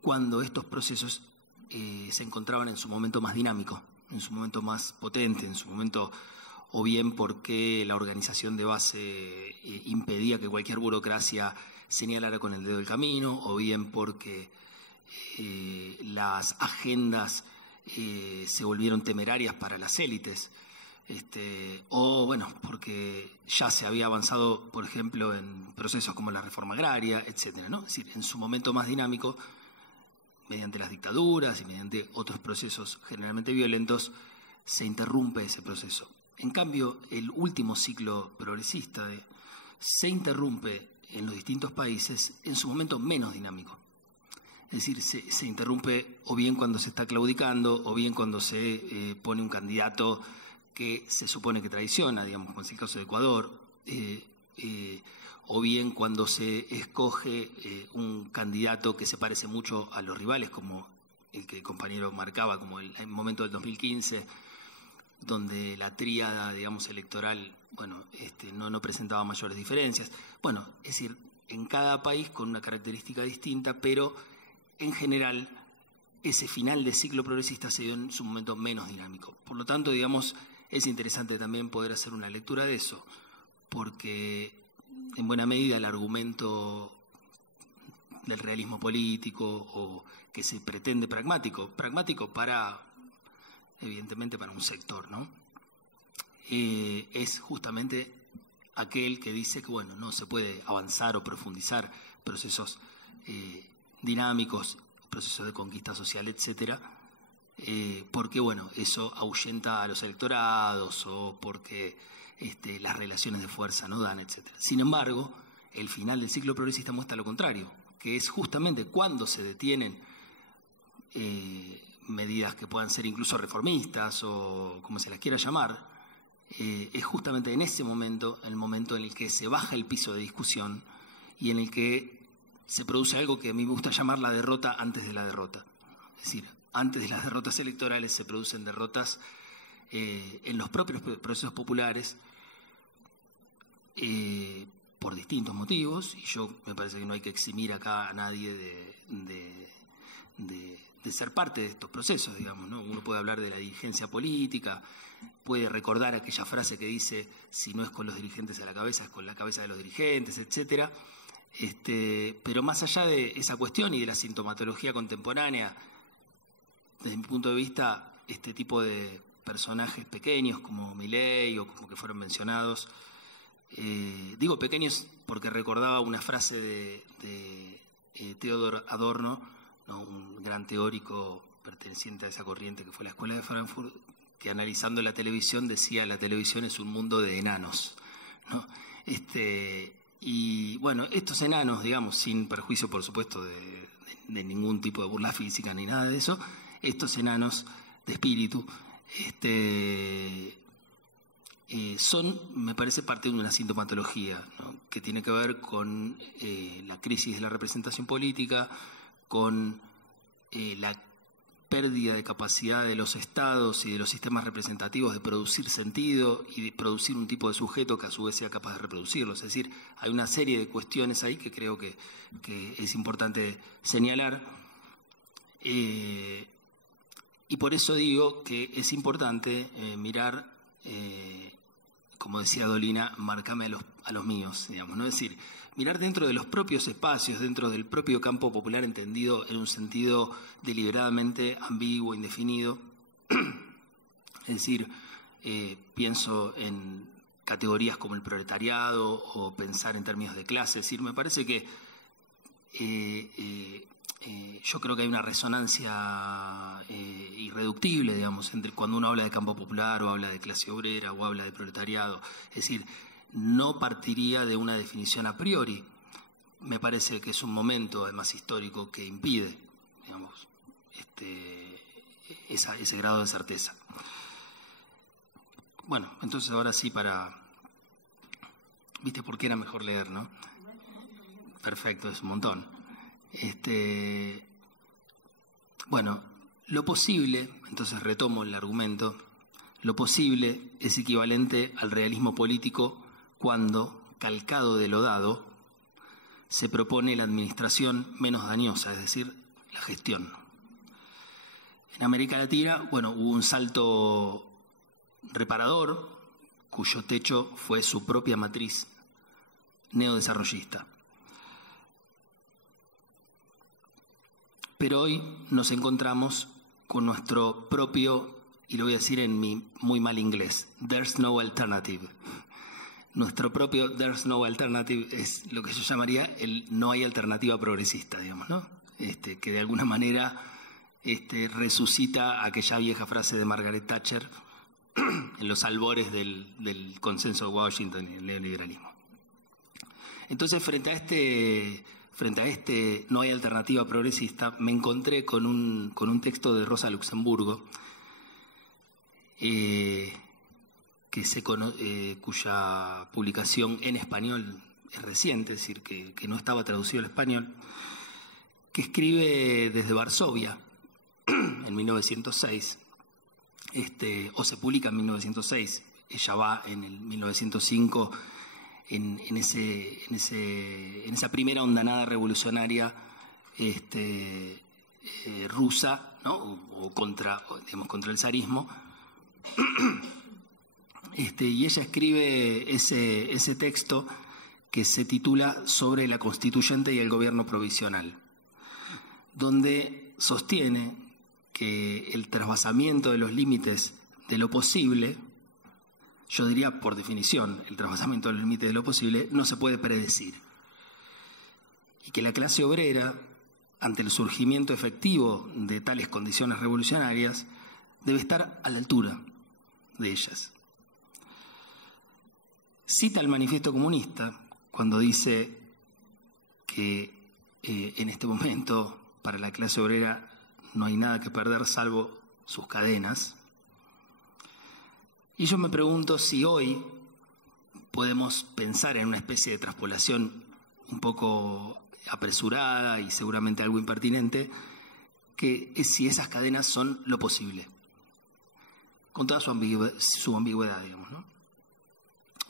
cuando estos procesos se encontraban en su momento más dinámico, en su momento más potente, en su momento o bien porque la organización de base impedía que cualquier burocracia señalara con el dedo el camino, o bien porque las agendas se volvieron temerarias para las élites, o bueno, porque ya se había avanzado, por ejemplo, en procesos como la reforma agraria, etcétera, ¿no? Es decir, en su momento más dinámico, mediante las dictaduras y mediante otros procesos generalmente violentos, se interrumpe ese proceso. En cambio, el último ciclo progresista se interrumpe en los distintos países en su momento menos dinámico. Es decir, se interrumpe o bien cuando se está claudicando, o bien cuando se pone un candidato que se supone que traiciona, digamos, como es el caso de Ecuador, o bien cuando se escoge un candidato que se parece mucho a los rivales, como el que el compañero marcaba, como el momento del 2015, donde la tríada, digamos, electoral, bueno, no presentaba mayores diferencias. Bueno, es decir, en cada país con una característica distinta, pero en general ese final de ciclo progresista se dio en su momento menos dinámico. Por lo tanto, digamos, es interesante también poder hacer una lectura de eso, porque en buena medida el argumento del realismo político o que se pretende pragmático para, evidentemente, para un sector, ¿no? Es justamente aquel que dice que, bueno, no se puede avanzar o profundizar procesos dinámicos, procesos de conquista social, etcétera, porque, bueno, eso ahuyenta a los electorados o porque las relaciones de fuerza no dan, etcétera. Sin embargo, el final del ciclo progresista muestra lo contrario, que es justamente cuando se detienen medidas que puedan ser incluso reformistas o como se las quiera llamar, es justamente en ese momento, el momento en el que se baja el piso de discusión y en el que se produce algo que a mí me gusta llamar la derrota antes de la derrota. Es decir, antes de las derrotas electorales se producen derrotas en los propios procesos populares por distintos motivos, y yo me parece que no hay que eximir acá a nadie de ser parte de estos procesos, digamos, ¿no? Uno puede hablar de la dirigencia política, puede recordar aquella frase que dice: si no es con los dirigentes a la cabeza, es con la cabeza de los dirigentes, etcétera. Pero más allá de esa cuestión y de la sintomatología contemporánea, desde mi punto de vista, este tipo de personajes pequeños como Milei o como que fueron mencionados, digo pequeños porque recordaba una frase de Theodor Adorno, ¿no? Un gran teórico perteneciente a esa corriente que fue la Escuela de Frankfurt, que analizando la televisión decía: la televisión es un mundo de enanos, ¿no? Y bueno, estos enanos, digamos, sin perjuicio por supuesto de ningún tipo de burla física ni nada de eso, estos enanos de espíritu son, me parece, parte de una sintomatología, ¿no? Que tiene que ver con la crisis de la representación política, con la pérdida de capacidad de los estados y de los sistemas representativos de producir sentido y de producir un tipo de sujeto que a su vez sea capaz de reproducirlo. Es decir, hay una serie de cuestiones ahí que creo que es importante señalar. Y por eso digo que es importante mirar, como decía Dolina, marcame a los míos, digamos, ¿no? Es decir, mirar dentro de los propios espacios, dentro del propio campo popular entendido en un sentido deliberadamente ambiguo, indefinido. Es decir, pienso en categorías como el proletariado o pensar en términos de clase. Es decir, me parece que yo creo que hay una resonancia irreductible, digamos, entre cuando uno habla de campo popular o habla de clase obrera o habla de proletariado. Es decir, no partiría de una definición a priori. Me parece que es un momento, además histórico, que impide, digamos, ese grado de certeza. Bueno, entonces ahora sí ¿Viste por qué era mejor leer, no? Perfecto, es un montón. Bueno, lo posible, entonces retomo el argumento, lo posible es equivalente al realismo político cuando, calcado de lo dado, se propone la administración menos dañosa, es decir, la gestión. En América Latina, bueno, hubo un salto reparador cuyo techo fue su propia matriz neodesarrollista. Pero hoy nos encontramos con nuestro propio, y lo voy a decir en mi muy mal inglés, there's no alternative. Nuestro propio there's no alternative es lo que yo llamaría el no hay alternativa progresista, digamos, ¿no? Que de alguna manera resucita aquella vieja frase de Margaret Thatcher en los albores del consenso de Washington y el neoliberalismo. Entonces, frente a este no hay alternativa progresista, me encontré con un texto de Rosa Luxemburgo, cuya publicación en español es reciente, es decir, que no estaba traducido al español, que escribe desde Varsovia en 1906, o se publica en 1906, ella va en el 1905 en esa primera ondanada revolucionaria rusa, ¿no? o contra el zarismo, y ella escribe ese texto que se titula Sobre la Constituyente y el Gobierno Provisional, donde sostiene que el trasvasamiento de los límites de lo posible, yo diría por definición, el trasvasamiento de los límites de lo posible no se puede predecir, y que la clase obrera, ante el surgimiento efectivo de tales condiciones revolucionarias, debe estar a la altura de ellas. Cita el Manifiesto Comunista cuando dice que en este momento para la clase obrera no hay nada que perder salvo sus cadenas. Y yo me pregunto si hoy podemos pensar en una especie de traspolación un poco apresurada y seguramente algo impertinente, que es si esas cadenas son lo posible, con toda su ambigüedad, digamos, ¿no?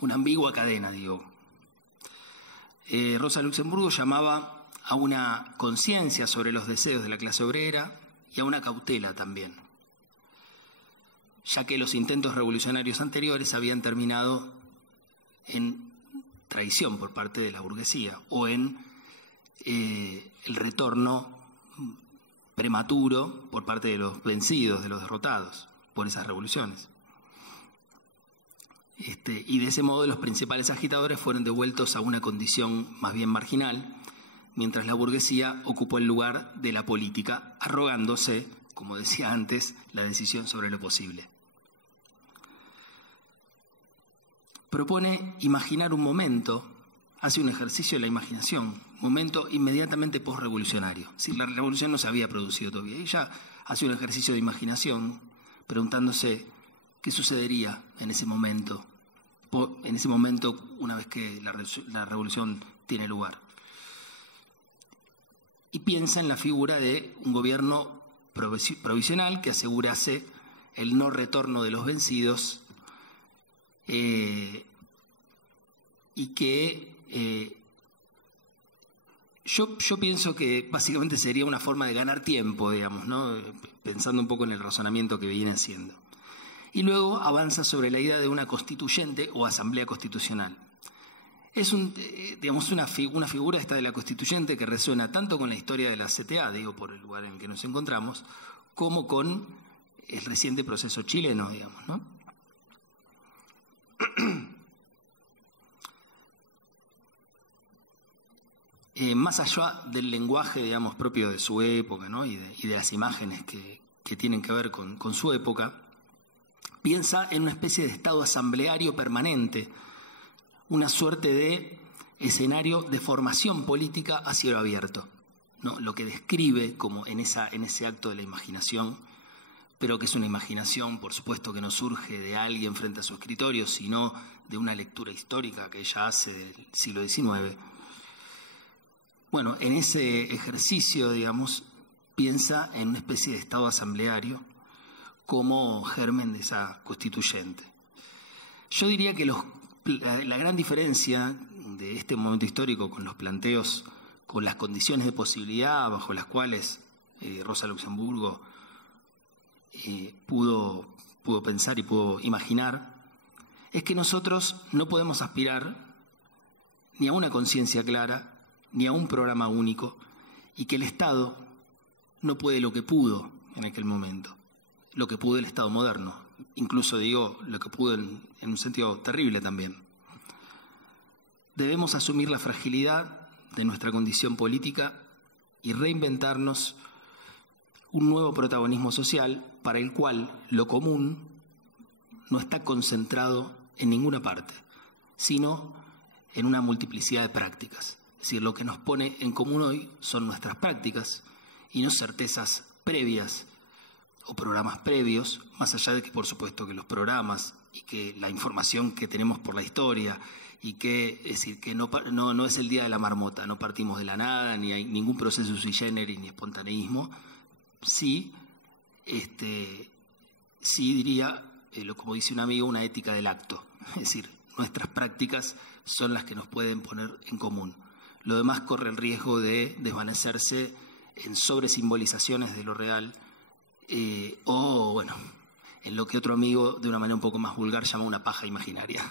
Una ambigua cadena, digo. Rosa Luxemburgo llamaba a una conciencia sobre los deseos de la clase obrera y a una cautela también, ya que los intentos revolucionarios anteriores habían terminado en traición por parte de la burguesía o en el retorno prematuro por parte de los vencidos, de los derrotados por esas revoluciones. Y de ese modo los principales agitadores fueron devueltos a una condición más bien marginal, mientras la burguesía ocupó el lugar de la política, arrogándose, como decía antes, la decisión sobre lo posible. Propone imaginar un momento, hace un ejercicio de la imaginación, momento inmediatamente posrevolucionario. Si la revolución no se había producido todavía, ella hace un ejercicio de imaginación preguntándose qué sucedería en ese momento una vez que la revolución tiene lugar. Y piensa en la figura de un gobierno provisional que asegurase el no retorno de los vencidos y que yo pienso que básicamente sería una forma de ganar tiempo, digamos, ¿no? Pensando un poco en el razonamiento que viene haciendo. Y luego avanza sobre la idea de una constituyente o asamblea constitucional. Es una figura esta de la constituyente que resuena tanto con la historia de la CTA, digo, por el lugar en el que nos encontramos, como con el reciente proceso chileno, digamos, ¿no? Más allá del lenguaje, digamos, propio de su época, ¿no? y de las imágenes que tienen que ver con su época, piensa en una especie de estado asambleario permanente, una suerte de escenario de formación política a cielo abierto, ¿no? Lo que describe como en ese acto de la imaginación, pero que es una imaginación, por supuesto, que no surge de alguien frente a su escritorio, sino de una lectura histórica que ella hace del siglo XIX. Bueno, en ese ejercicio, digamos, piensa en una especie de estado asambleario como germen de esa constituyente. Yo diría que la gran diferencia de este momento histórico con los planteos, con las condiciones de posibilidad bajo las cuales Rosa Luxemburgo pudo pensar y pudo imaginar, es que nosotros no podemos aspirar ni a una conciencia clara, ni a un programa único, y que el Estado no puede lo que pudo en aquel momento, lo que pudo el Estado moderno, incluso digo lo que pudo en un sentido terrible también. Debemos asumir la fragilidad de nuestra condición política y reinventarnos un nuevo protagonismo social para el cual lo común no está concentrado en ninguna parte, sino en una multiplicidad de prácticas. Es decir, lo que nos pone en común hoy son nuestras prácticas y no certezas previas o programas previos, más allá de que, por supuesto, que los programas y que la información que tenemos por la historia y que, es decir, que no es el día de la marmota, no partimos de la nada, ni hay ningún proceso sui generis ni espontaneísmo. Sí, sí diría, como dice un amigo, una ética del acto. Es decir, nuestras prácticas son las que nos pueden poner en común. Lo demás corre el riesgo de desvanecerse en sobresimbolizaciones de lo real o, bueno, en lo que otro amigo, de una manera un poco más vulgar, llama una paja imaginaria.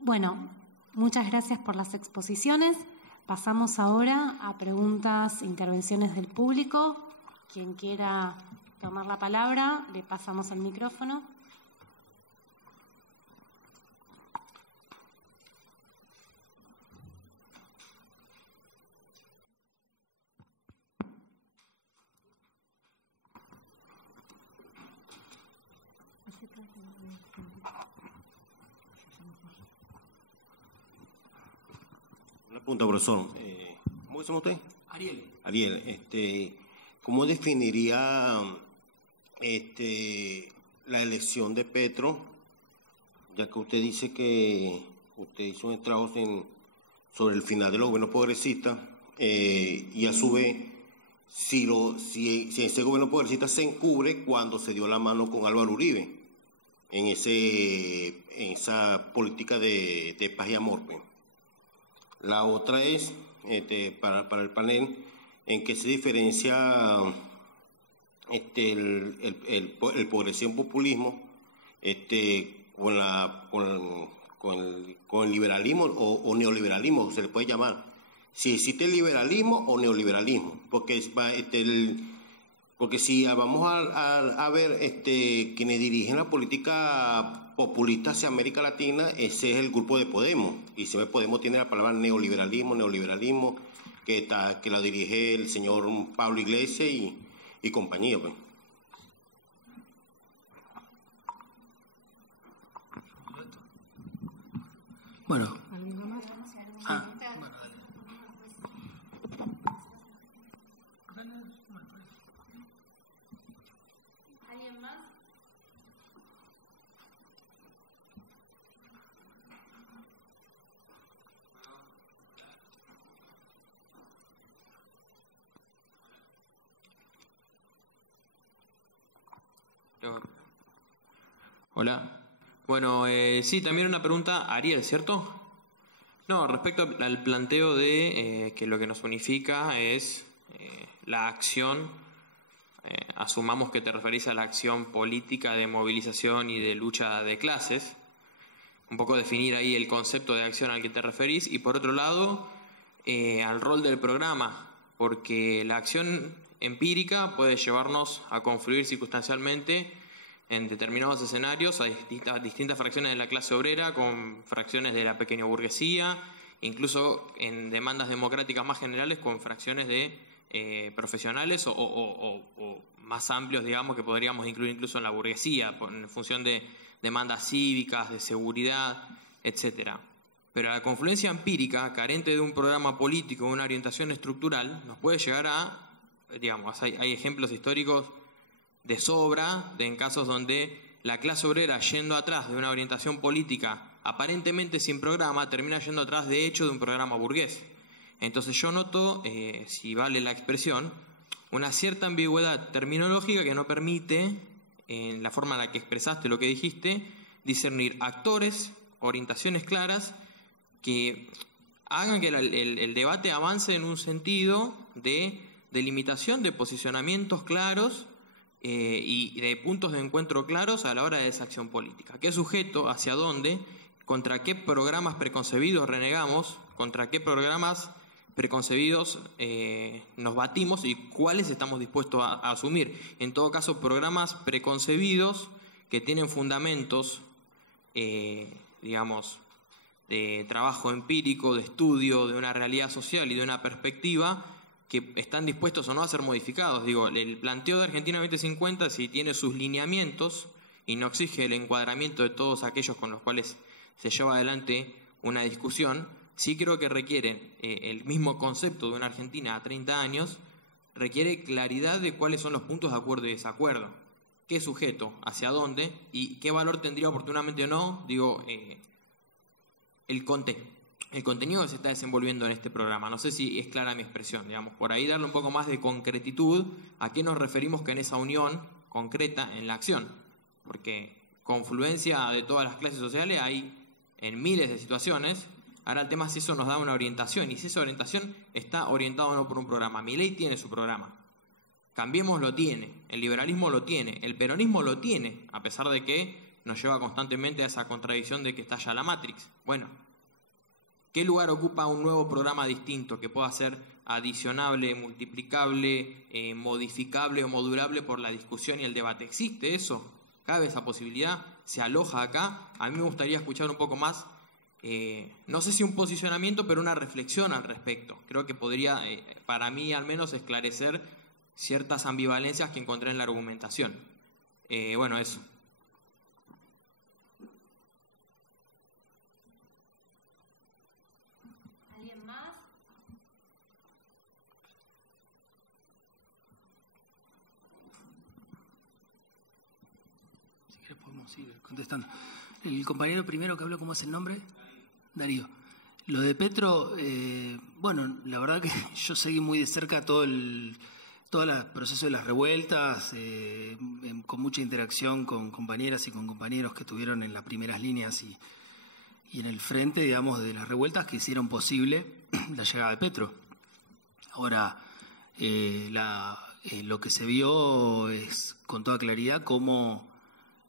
Bueno, muchas gracias por las exposiciones. Pasamos ahora a preguntas e intervenciones del público. Quien quiera tomar la palabra, le pasamos el micrófono. pregunta, profesor. ¿Cómo se llama usted? Ariel. Ariel, ¿cómo definiría la elección de Petro, ya que usted dice que usted hizo un trabajo sobre el final de los gobiernos progresistas, y a su vez, si ese gobierno progresista se encubre cuando se dio la mano con Álvaro Uribe en esa política de paz y amor? La otra es, para el panel, ¿en qué se diferencia el progresismo populismo con el liberalismo o neoliberalismo, se le puede llamar? Si existe liberalismo o neoliberalismo, porque si vamos a ver quienes dirigen la política populista hacia América Latina, ese es el grupo de Podemos, y siempre Podemos tiene la palabra neoliberalismo, que la dirige el señor Pablo Iglesias y compañía, pues. Bueno. ¿Alguien más? Hola. Bueno, sí, también una pregunta a Ariel, ¿cierto? No, respecto al planteo de que lo que nos unifica es la acción, asumamos que te referís a la acción política de movilización y de lucha de clases, un poco definir ahí el concepto de acción al que te referís, y por otro lado, al rol del programa, porque la acción empírica puede llevarnos a confluir circunstancialmente en determinados escenarios a distintas fracciones de la clase obrera, con fracciones de la pequeña burguesía, incluso en demandas democráticas más generales con fracciones de profesionales o más amplios, digamos, que podríamos incluir incluso en la burguesía, en función de demandas cívicas, de seguridad, etcétera. Pero la confluencia empírica, carente de un programa político, una orientación estructural, nos puede llegar a, digamos, hay ejemplos históricos de sobra, en casos donde la clase obrera, yendo atrás de una orientación política aparentemente sin programa, termina yendo atrás de hecho de un programa burgués. Entonces yo noto, si vale la expresión, una cierta ambigüedad terminológica que no permite, en la forma en la que expresaste lo que dijiste, discernir actores, orientaciones claras que hagan que el debate avance en un sentido de delimitación de posicionamientos claros y de puntos de encuentro claros a la hora de esa acción política. ¿Qué sujeto, hacia dónde, contra qué programas preconcebidos renegamos, contra qué programas preconcebidos nos batimos y cuáles estamos dispuestos a asumir? En todo caso, programas preconcebidos que tienen fundamentos, digamos, de trabajo empírico, de estudio, de una realidad social y de una perspectiva que están dispuestos o no a ser modificados. Digo, el planteo de Argentina 2050, si tiene sus lineamientos y no exige el encuadramiento de todos aquellos con los cuales se lleva adelante una discusión, sí creo que requieren el mismo concepto de una Argentina a 30 años, requiere claridad de cuáles son los puntos de acuerdo y desacuerdo, qué sujeto, hacia dónde y qué valor tendría oportunamente o no, digo, el contenido que se está desenvolviendo en este programa. No sé si es clara mi expresión, digamos, por ahí darle un poco más de concretitud a qué nos referimos que en esa unión concreta en la acción, porque confluencia de todas las clases sociales hay en miles de situaciones. Ahora el tema es si eso nos da una orientación, y si esa orientación está orientada o no por un programa. Milei tiene su programa, Cambiemos lo tiene, el liberalismo lo tiene, el peronismo lo tiene, a pesar de que nos lleva constantemente a esa contradicción de que está ya la Matrix. Bueno, ¿qué lugar ocupa un nuevo programa distinto que pueda ser adicionable, multiplicable, modificable o modulable por la discusión y el debate? ¿Existe eso? ¿Cabe esa posibilidad? ¿Se aloja acá? A mí me gustaría escuchar un poco más, no sé si un posicionamiento, pero una reflexión al respecto. Creo que podría, para mí al menos, esclarecer ciertas ambivalencias que encontré en la argumentación. Bueno, eso. ¿Alguien más? querés podemos ir contestando. El compañero primero que habló, ¿cómo es el nombre? Darío. Lo de Petro, bueno, la verdad que yo seguí muy de cerca todo el proceso de las revueltas, con mucha interacción con compañeras y con compañeros que estuvieron en las primeras líneas y en el frente, digamos, de las revueltas que hicieron posible la llegada de Petro. Ahora, lo que se vio es con toda claridad cómo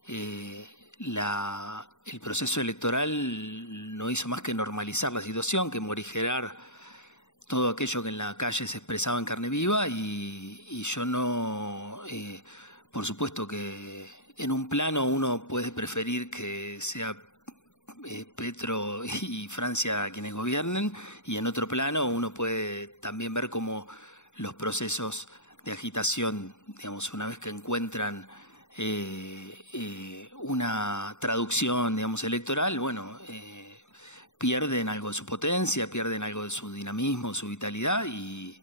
el proceso electoral no hizo más que normalizar la situación, que morigerar todo aquello que en la calle se expresaba en carne viva y yo no, por supuesto que en un plano uno puede preferir que sea Petro y Francia quienes gobiernen, y en otro plano uno puede también ver cómo los procesos de agitación, digamos, una vez que encuentran una traducción, digamos, electoral, bueno, pierden algo de su potencia, pierden algo de su dinamismo, su vitalidad, y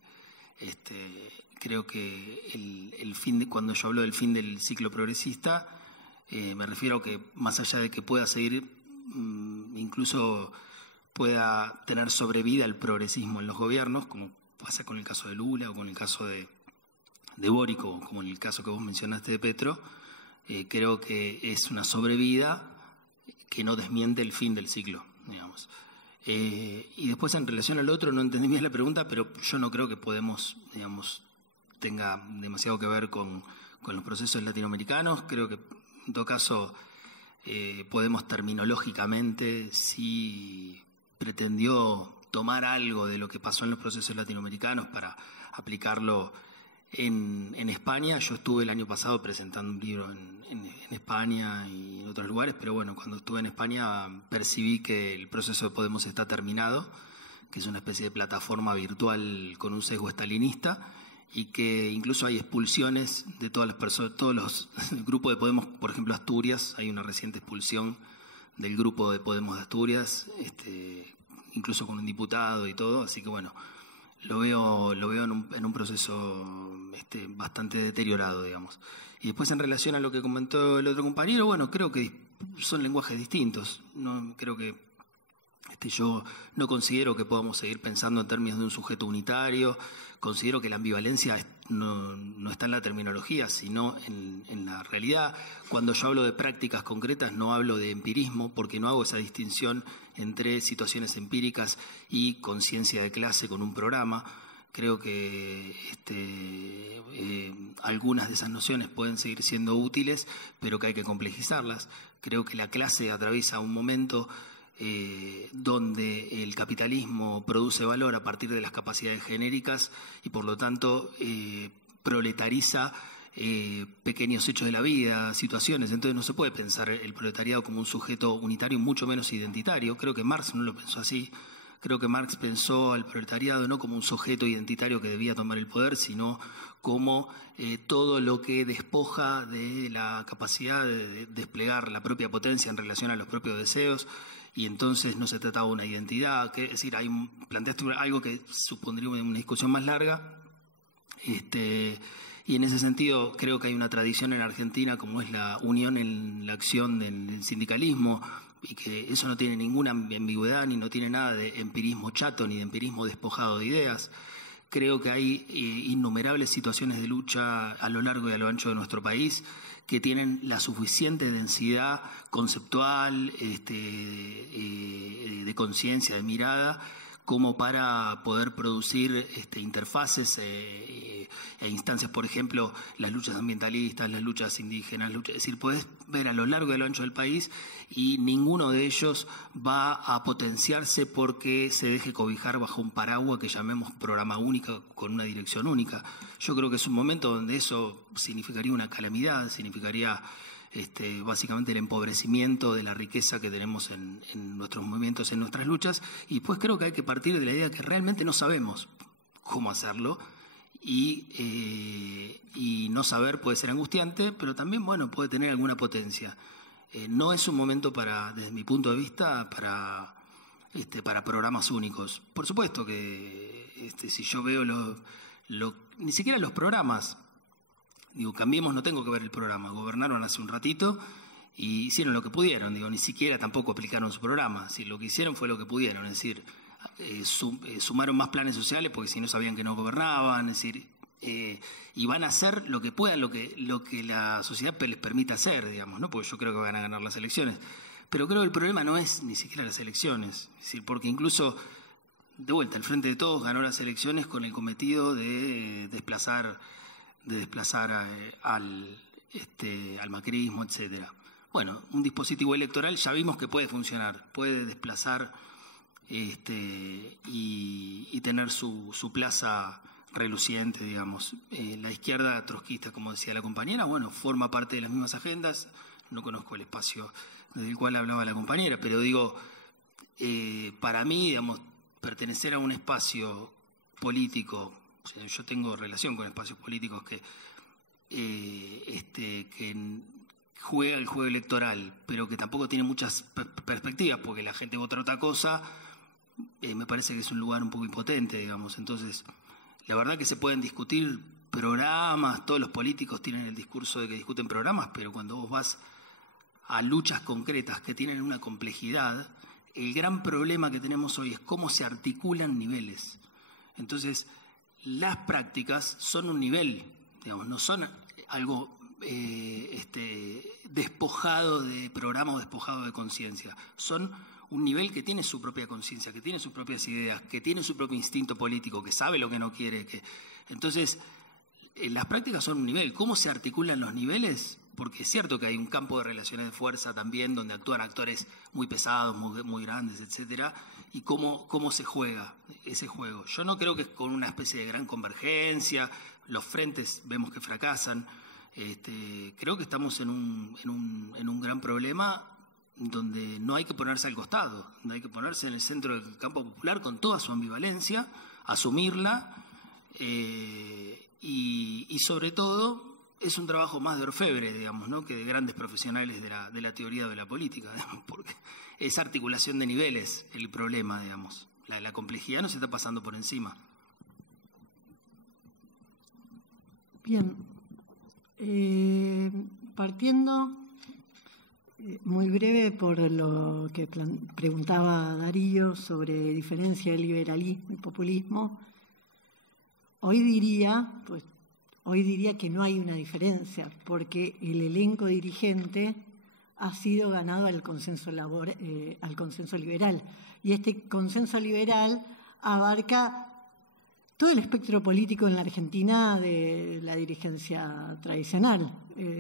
creo que cuando yo hablo del fin del ciclo progresista, me refiero a que más allá de que pueda seguir, incluso pueda tener sobrevida el progresismo en los gobiernos, como pasa con el caso de Lula o con el caso de Boric, o como en el caso que vos mencionaste de Petro, creo que es una sobrevida que no desmiente el fin del ciclo, digamos. Y después, en relación al otro, no entendí bien la pregunta, pero yo no creo que Podemos, digamos, tenga demasiado que ver con los procesos latinoamericanos. Creo que, en todo caso, Podemos terminológicamente sí pretendió tomar algo de lo que pasó en los procesos latinoamericanos para aplicarlo en España. Yo estuve el año pasado presentando un libro en España y en otros lugares, pero bueno, cuando estuve en España percibí que el proceso de Podemos está terminado, que es una especie de plataforma virtual con un sesgo estalinista, y que incluso hay expulsiones de todas las personas, todos los grupos de Podemos, por ejemplo Asturias, hay una reciente expulsión del grupo de Podemos de Asturias, incluso con un diputado y todo, así que bueno, lo veo en un proceso bastante deteriorado, digamos. Y después, en relación a lo que comentó el otro compañero, bueno, creo que son lenguajes distintos. No creo que yo no considero que podamos seguir pensando en términos de un sujeto unitario. Considero que la ambivalencia no está en la terminología, sino en la realidad. Cuando yo hablo de prácticas concretas no hablo de empirismo, porque no hago esa distinción entre situaciones empíricas y conciencia de clase con un programa. Creo que algunas de esas nociones pueden seguir siendo útiles, pero que hay que complejizarlas. Creo que la clase atraviesa un momento donde el capitalismo produce valor a partir de las capacidades genéricas y por lo tanto proletariza pequeños hechos de la vida, situaciones. Entonces no se puede pensar el proletariado como un sujeto unitario, mucho menos identitario. Creo que Marx no lo pensó así. Creo que Marx pensó al proletariado no como un sujeto identitario que debía tomar el poder, sino como todo lo que despoja de la capacidad de desplegar la propia potencia en relación a los propios deseos, y entonces no se trataba de una identidad. Es decir, planteaste algo que supondría una discusión más larga, y en ese sentido creo que hay una tradición en Argentina como es la unión en la acción del sindicalismo, y que eso no tiene ninguna ambigüedad ni no tiene nada de empirismo chato ni de empirismo despojado de ideas. Creo que hay innumerables situaciones de lucha a lo largo y a lo ancho de nuestro país que tienen la suficiente densidad conceptual, de conciencia, de mirada, como para poder producir interfaces e instancias, por ejemplo, las luchas ambientalistas, las luchas indígenas, es decir, podés ver a lo largo y a lo ancho del país y ninguno de ellos va a potenciarse porque se deje cobijar bajo un paraguas que llamemos programa único con una dirección única. Yo creo que es un momento donde eso significaría una calamidad, significaría básicamente el empobrecimiento de la riqueza que tenemos en nuestros movimientos, en nuestras luchas, y pues creo que hay que partir de la idea que realmente no sabemos cómo hacerlo, y no saber puede ser angustiante, pero también, bueno, puede tener alguna potencia. No es un momento desde mi punto de vista, para programas únicos. Por supuesto que si yo veo ni siquiera los programas. Digo, Cambiemos, no tengo que ver el programa. Gobernaron hace un ratito y hicieron lo que pudieron, digo, ni siquiera tampoco aplicaron su programa, si lo que hicieron fue lo que pudieron, es decir, sumaron más planes sociales porque si no sabían que no gobernaban, es decir, y van a hacer lo que puedan, lo que la sociedad les permita hacer, digamos, ¿no? Porque yo creo que van a ganar las elecciones. Pero creo que el problema no es ni siquiera las elecciones, es decir, porque incluso, de vuelta, el Frente de Todos ganó las elecciones con el cometido de desplazar al macrismo, etcétera. Bueno, un dispositivo electoral ya vimos que puede funcionar, puede desplazar y tener su plaza reluciente, digamos. La izquierda trotskista, como decía la compañera, bueno, forma parte de las mismas agendas. No conozco el espacio del cual hablaba la compañera, pero digo, para mí, digamos, pertenecer a un espacio político, o sea, yo tengo relación con espacios políticos que juega el juego electoral, pero que tampoco tiene muchas perspectivas, porque la gente vota otra cosa, me parece que es un lugar un poco impotente, digamos. Entonces, la verdad que se pueden discutir programas, todos los políticos tienen el discurso de que discuten programas, pero cuando vos vas a luchas concretas que tienen una complejidad, el gran problema que tenemos hoy es cómo se articulan niveles. Entonces, las prácticas son un nivel, digamos, no son algo despojado de programa o despojado de conciencia. Son un nivel que tiene su propia conciencia, que tiene sus propias ideas, que tiene su propio instinto político, que sabe lo que no quiere. Entonces, las prácticas son un nivel. ¿Cómo se articulan los niveles? Porque es cierto que hay un campo de relaciones de fuerza también, donde actúan actores muy pesados, muy grandes, etcétera, y cómo se juega ese juego. Yo no creo que es con una especie de gran convergencia, los frentes vemos que fracasan. Creo que estamos en un gran problema donde no hay que ponerse al costado, donde hay que ponerse en el centro del campo popular con toda su ambivalencia, asumirla, y sobre todo es un trabajo más de orfebre, digamos, ¿no?, que de grandes profesionales de la teoría de la política, digamos, porque es articulación de niveles el problema, digamos. La complejidad nos está pasando por encima. Bien. Partiendo muy breve por lo que preguntaba Darío sobre diferencia de liberalismo y populismo, hoy diría que no hay una diferencia, porque el elenco dirigente ha sido ganado al consenso liberal. Y este consenso liberal abarca todo el espectro político en la Argentina de la dirigencia tradicional,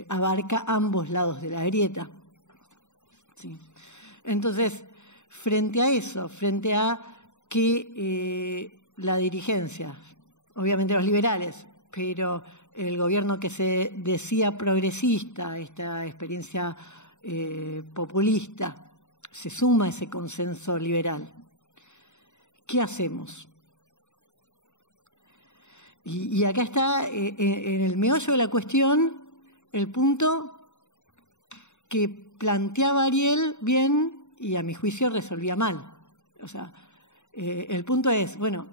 abarca ambos lados de la grieta. ¿Sí? Entonces, frente a eso, frente a que la dirigencia, obviamente los liberales, pero el gobierno que se decía progresista, esta experiencia populista, se suma a ese consenso liberal. ¿Qué hacemos? Y acá está, en el meollo de la cuestión, el punto que planteaba Ariel bien y a mi juicio resolvía mal. O sea, el punto es, bueno,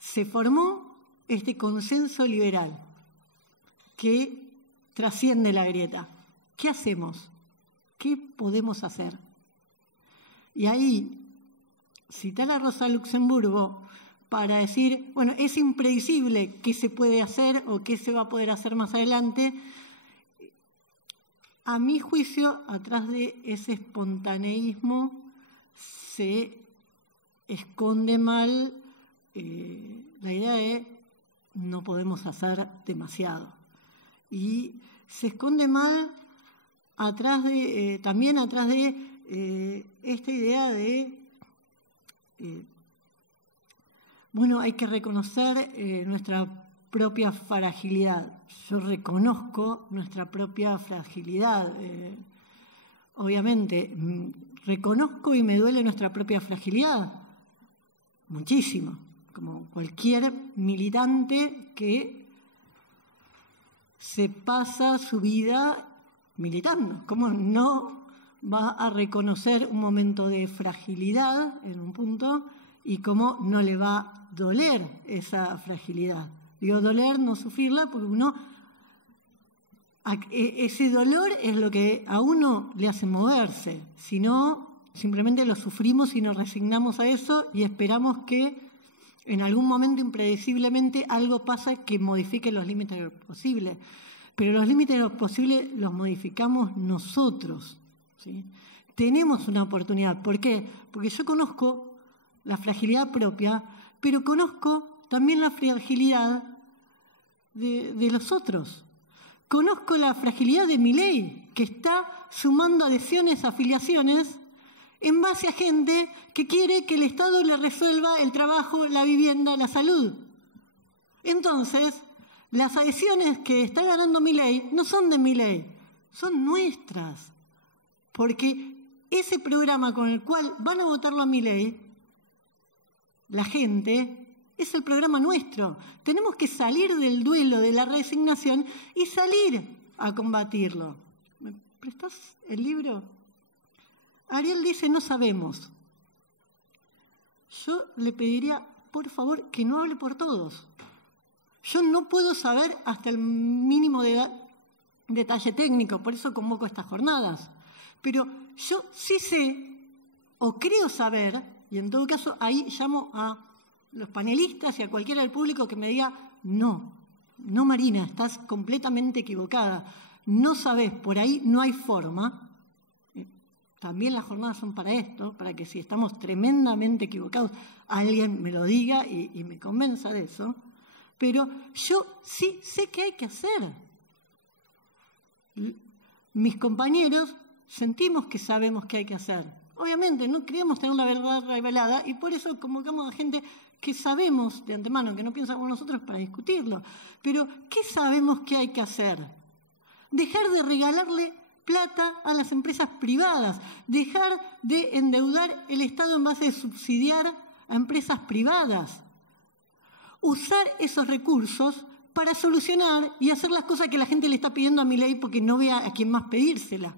se formó este consenso liberal que trasciende la grieta. ¿Qué hacemos? ¿Qué podemos hacer? Y ahí, citar a Rosa Luxemburgo para decir, bueno, es impredecible qué se puede hacer o qué se va a poder hacer más adelante. A mi juicio, atrás de ese espontaneísmo se esconde mal la idea de no podemos hacer demasiado. Y se esconde mal también atrás de esta idea de bueno, hay que reconocer nuestra propia fragilidad. Yo reconozco nuestra propia fragilidad. Obviamente, reconozco y me duele nuestra propia fragilidad. Muchísimo. Como cualquier militante que se pasa su vida militando. ¿Cómo no va a reconocer un momento de fragilidad en un punto y cómo no le va a doler esa fragilidad? Digo doler, no sufrirla, porque uno ese dolor es lo que a uno le hace moverse. Si no, simplemente lo sufrimos y nos resignamos a eso y esperamos que en algún momento impredeciblemente algo pasa que modifique los límites de lo posible. Pero los límites de lo posible los modificamos nosotros, ¿sí? Tenemos una oportunidad. ¿Por qué? Porque yo conozco la fragilidad propia, pero conozco también la fragilidad de los otros. Conozco la fragilidad de Milei, que está sumando adhesiones, afiliaciones, en base a gente que quiere que el Estado le resuelva el trabajo, la vivienda, la salud. Entonces, las adhesiones que está ganando Milei no son de Milei, son nuestras. Porque ese programa con el cual van a votarlo a Milei, la gente, es el programa nuestro. Tenemos que salir del duelo, de la resignación y salir a combatirlo. ¿Me prestás el libro? Ariel dice, no sabemos. Yo le pediría, por favor, que no hable por todos. Yo no puedo saber hasta el mínimo detalle técnico, por eso convoco estas jornadas. Pero yo sí sé, o creo saber, y en todo caso ahí llamo a los panelistas y a cualquiera del público que me diga, no Marina, estás completamente equivocada, no sabés, por ahí no hay forma. También las jornadas son para esto, para que si estamos tremendamente equivocados, alguien me lo diga y me convenza de eso. Pero yo sí sé qué hay que hacer. Mis compañeros sentimos que sabemos qué hay que hacer. Obviamente no queremos tener la verdad revelada y por eso convocamos a gente que sabemos de antemano, que no piensa como nosotros para discutirlo. Pero, ¿qué sabemos que hay que hacer? Dejar de regalarle plata a las empresas privadas, dejar de endeudar el Estado en base a subsidiar a empresas privadas, usar esos recursos para solucionar y hacer las cosas que la gente le está pidiendo a Milei porque no vea a quién más pedírsela.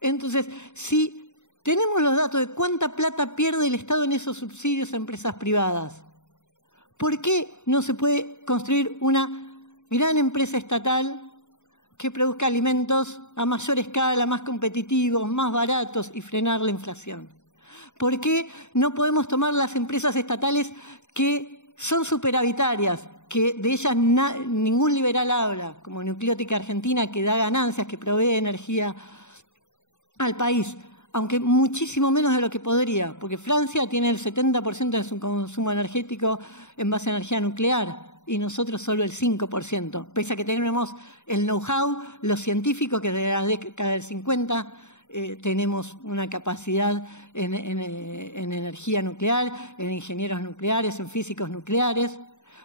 Entonces, si tenemos los datos de cuánta plata pierde el Estado en esos subsidios a empresas privadas, ¿por qué no se puede construir una gran empresa estatal que produzca alimentos a mayor escala, más competitivos, más baratos y frenar la inflación? ¿Por qué no podemos tomar las empresas estatales que son superavitarias, que de ellas ningún liberal habla, como Nucleótica Argentina, que da ganancias, que provee energía al país, aunque muchísimo menos de lo que podría, porque Francia tiene el 70% de su consumo energético en base a energía nuclear y nosotros solo el 5%, pese a que tenemos el know-how, los científicos que desde la década del 50 tenemos una capacidad en energía nuclear, en ingenieros nucleares, en físicos nucleares.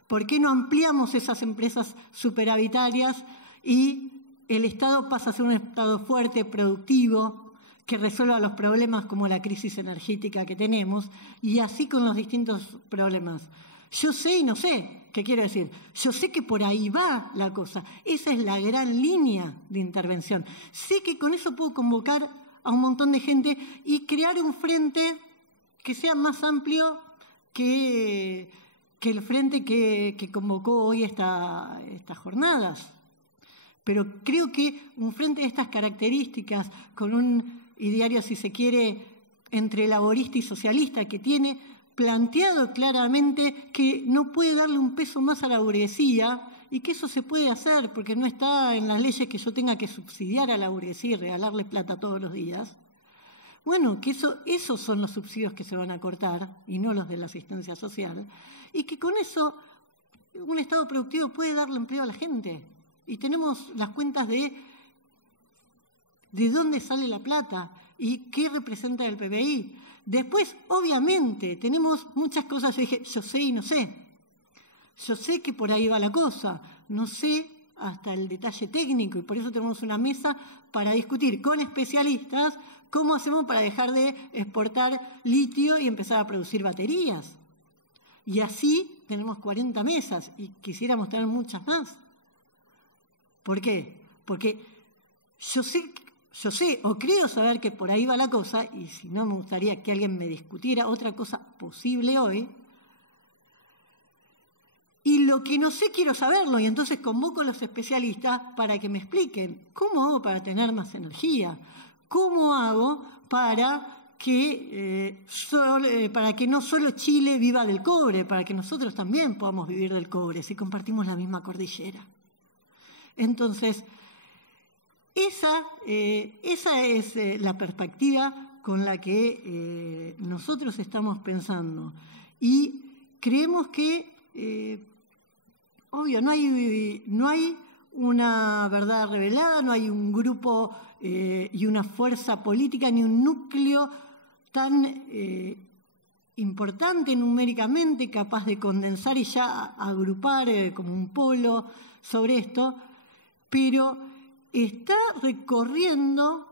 ¿Por qué no ampliamos esas empresas superavitarias y el Estado pasa a ser un Estado fuerte, productivo, que resuelva los problemas como la crisis energética que tenemos y así con los distintos problemas? Yo sé y no sé, ¿qué quiero decir? Yo sé que por ahí va la cosa. Esa es la gran línea de intervención. Sé que con eso puedo convocar a un montón de gente y crear un frente que sea más amplio que el frente que convocó hoy estas jornadas. Pero creo que un frente de estas características, con un ideario, si se quiere, entre laborista y socialista, que tiene planteado claramente que no puede darle un peso más a la burguesía y que eso se puede hacer porque no está en las leyes que yo tenga que subsidiar a la burguesía y regalarle plata todos los días. Bueno, que esos son los subsidios que se van a cortar y no los de la asistencia social, y que con eso un Estado productivo puede darle empleo a la gente. Y tenemos las cuentas de dónde sale la plata y qué representa el PBI. Después, obviamente, tenemos muchas cosas. Yo dije, yo sé y no sé. Yo sé que por ahí va la cosa. No sé hasta el detalle técnico y por eso tenemos una mesa para discutir con especialistas cómo hacemos para dejar de exportar litio y empezar a producir baterías. Y así tenemos 40 mesas y quisiéramos tener muchas más. ¿Por qué? Porque yo sé o creo saber que por ahí va la cosa, y si no me gustaría que alguien me discutiera otra cosa posible hoy, Y lo que no sé quiero saberlo, y entonces convoco a los especialistas para que me expliquen cómo hago para tener más energía, cómo hago para que no solo Chile viva del cobre, para que nosotros también podamos vivir del cobre si compartimos la misma cordillera. Entonces, esa es la perspectiva con la que nosotros estamos pensando. Y creemos que, obvio, no hay una verdad revelada, no hay un grupo y una fuerza política, ni un núcleo tan importante numéricamente, capaz de condensar y ya agrupar como un polo sobre esto, pero está recorriendo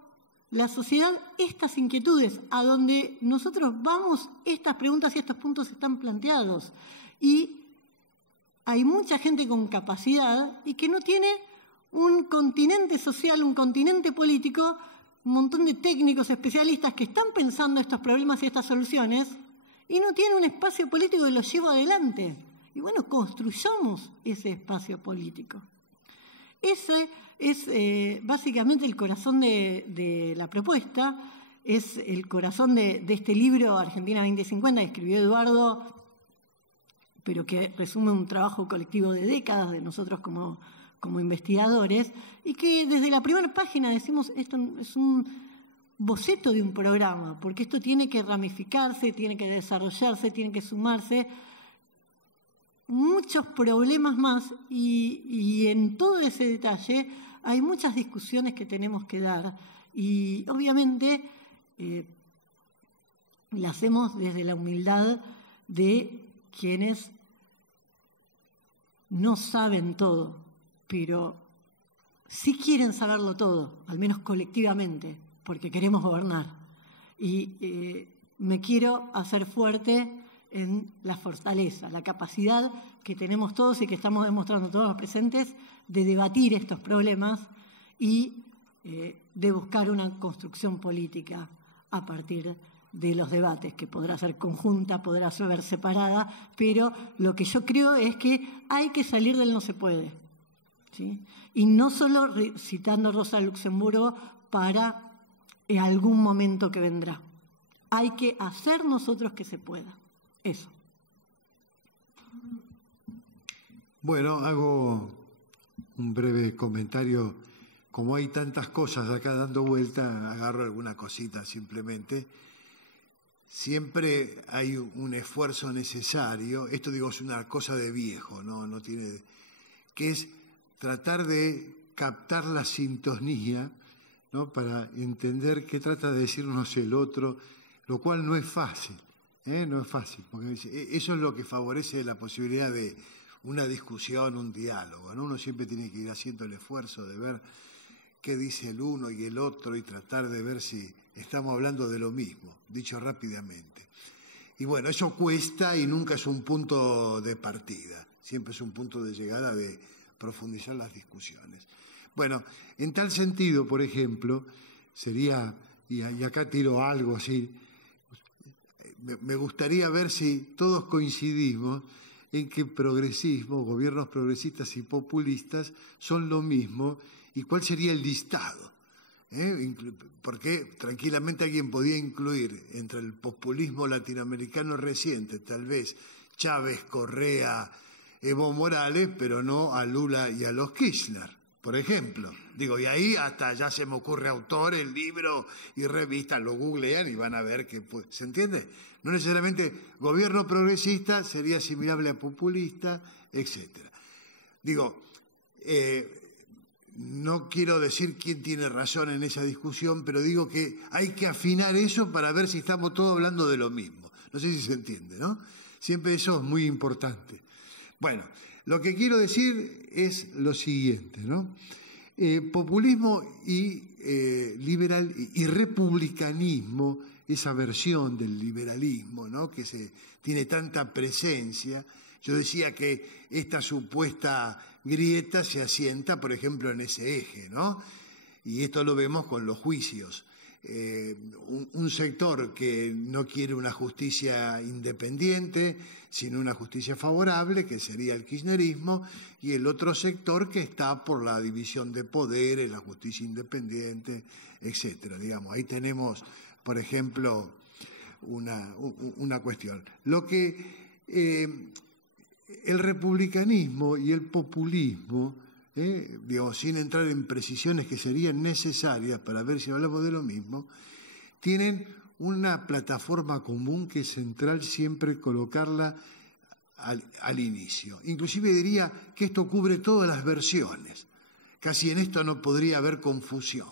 la sociedad estas inquietudes, a donde nosotros vamos, estas preguntas y estos puntos están planteados. Y hay mucha gente con capacidad y que no tiene un continente social, un continente político, un montón de técnicos especialistas que están pensando estos problemas y estas soluciones y no tiene un espacio político que los lleve adelante. Y bueno, construyamos ese espacio político. Ese es básicamente el corazón de la propuesta, es el corazón de este libro Argentina 2050 que escribió Eduardo, pero que resume un trabajo colectivo de décadas de nosotros como investigadores, y que desde la primera página decimos esto es un boceto de un programa, porque esto tiene que ramificarse, tiene que desarrollarse, tiene que sumarse muchos problemas más, y en todo ese detalle hay muchas discusiones que tenemos que dar, y obviamente la hacemos desde la humildad de quienes no saben todo, pero sí quieren saberlo todo, al menos colectivamente, porque queremos gobernar. Y me quiero hacer fuerte en la fortaleza, la capacidad que tenemos todos y que estamos demostrando todos los presentes de debatir estos problemas y de buscar una construcción política a partir de los debates, que podrá ser conjunta, podrá ser separada, pero lo que yo creo es que hay que salir del no se puede, ¿sí? Y no solo citando Rosa Luxemburgo para algún momento que vendrá. Hay que hacer nosotros que se pueda. Eso. Bueno, hago un breve comentario. Como hay tantas cosas acá dando vuelta, agarro alguna cosita simplemente. Siempre hay un esfuerzo necesario, esto digo es una cosa de viejo, no tiene, que es tratar de captar la sintonía, ¿no? Para entender qué trata de decirnos el otro, lo cual no es fácil, no es fácil, porque eso es lo que favorece la posibilidad de una discusión, un diálogo, ¿no? Uno siempre tiene que ir haciendo el esfuerzo de ver qué dice el uno y el otro y tratar de ver si estamos hablando de lo mismo, dicho rápidamente. Y bueno, eso cuesta y nunca es un punto de partida, siempre es un punto de llegada de profundizar las discusiones. Bueno, en tal sentido, por ejemplo, sería, y acá tiro algo así, me gustaría ver si todos coincidimos en que progresismo, gobiernos progresistas y populistas son lo mismo, y cuál sería el listado. Porque tranquilamente alguien podía incluir entre el populismo latinoamericano reciente, tal vez Chávez, Correa, Evo Morales, pero no a Lula y a los Kirchner, por ejemplo. Digo, y ahí hasta ya se me ocurre autores, libros y revistas, lo googlean y van a ver que, ¿se entiende? No necesariamente gobierno progresista sería asimilable a populista, etcétera. Digo, no quiero decir quién tiene razón en esa discusión, pero digo que hay que afinar eso para ver si estamos todos hablando de lo mismo. No sé si se entiende, ¿no? Siempre eso es muy importante. Bueno, lo que quiero decir es lo siguiente, ¿no? Populismo y liberal y republicanismo, esa versión del liberalismo, ¿no? Que tiene tanta presencia. Yo decía que esta supuesta grieta se asienta, por ejemplo, en ese eje, ¿no? Y esto lo vemos con los juicios un sector que no quiere una justicia independiente, sino una justicia favorable, que sería el kirchnerismo, y el otro sector que está por la división de poderes, la justicia independiente, etcétera. Digamos, ahí tenemos, por ejemplo, una cuestión. Lo que el republicanismo y el populismo, digamos, sin entrar en precisiones que serían necesarias para ver si hablamos de lo mismo, tienen una plataforma común que es central siempre colocarla al inicio. Inclusive diría que esto cubre todas las versiones. Casi en esto no podría haber confusión.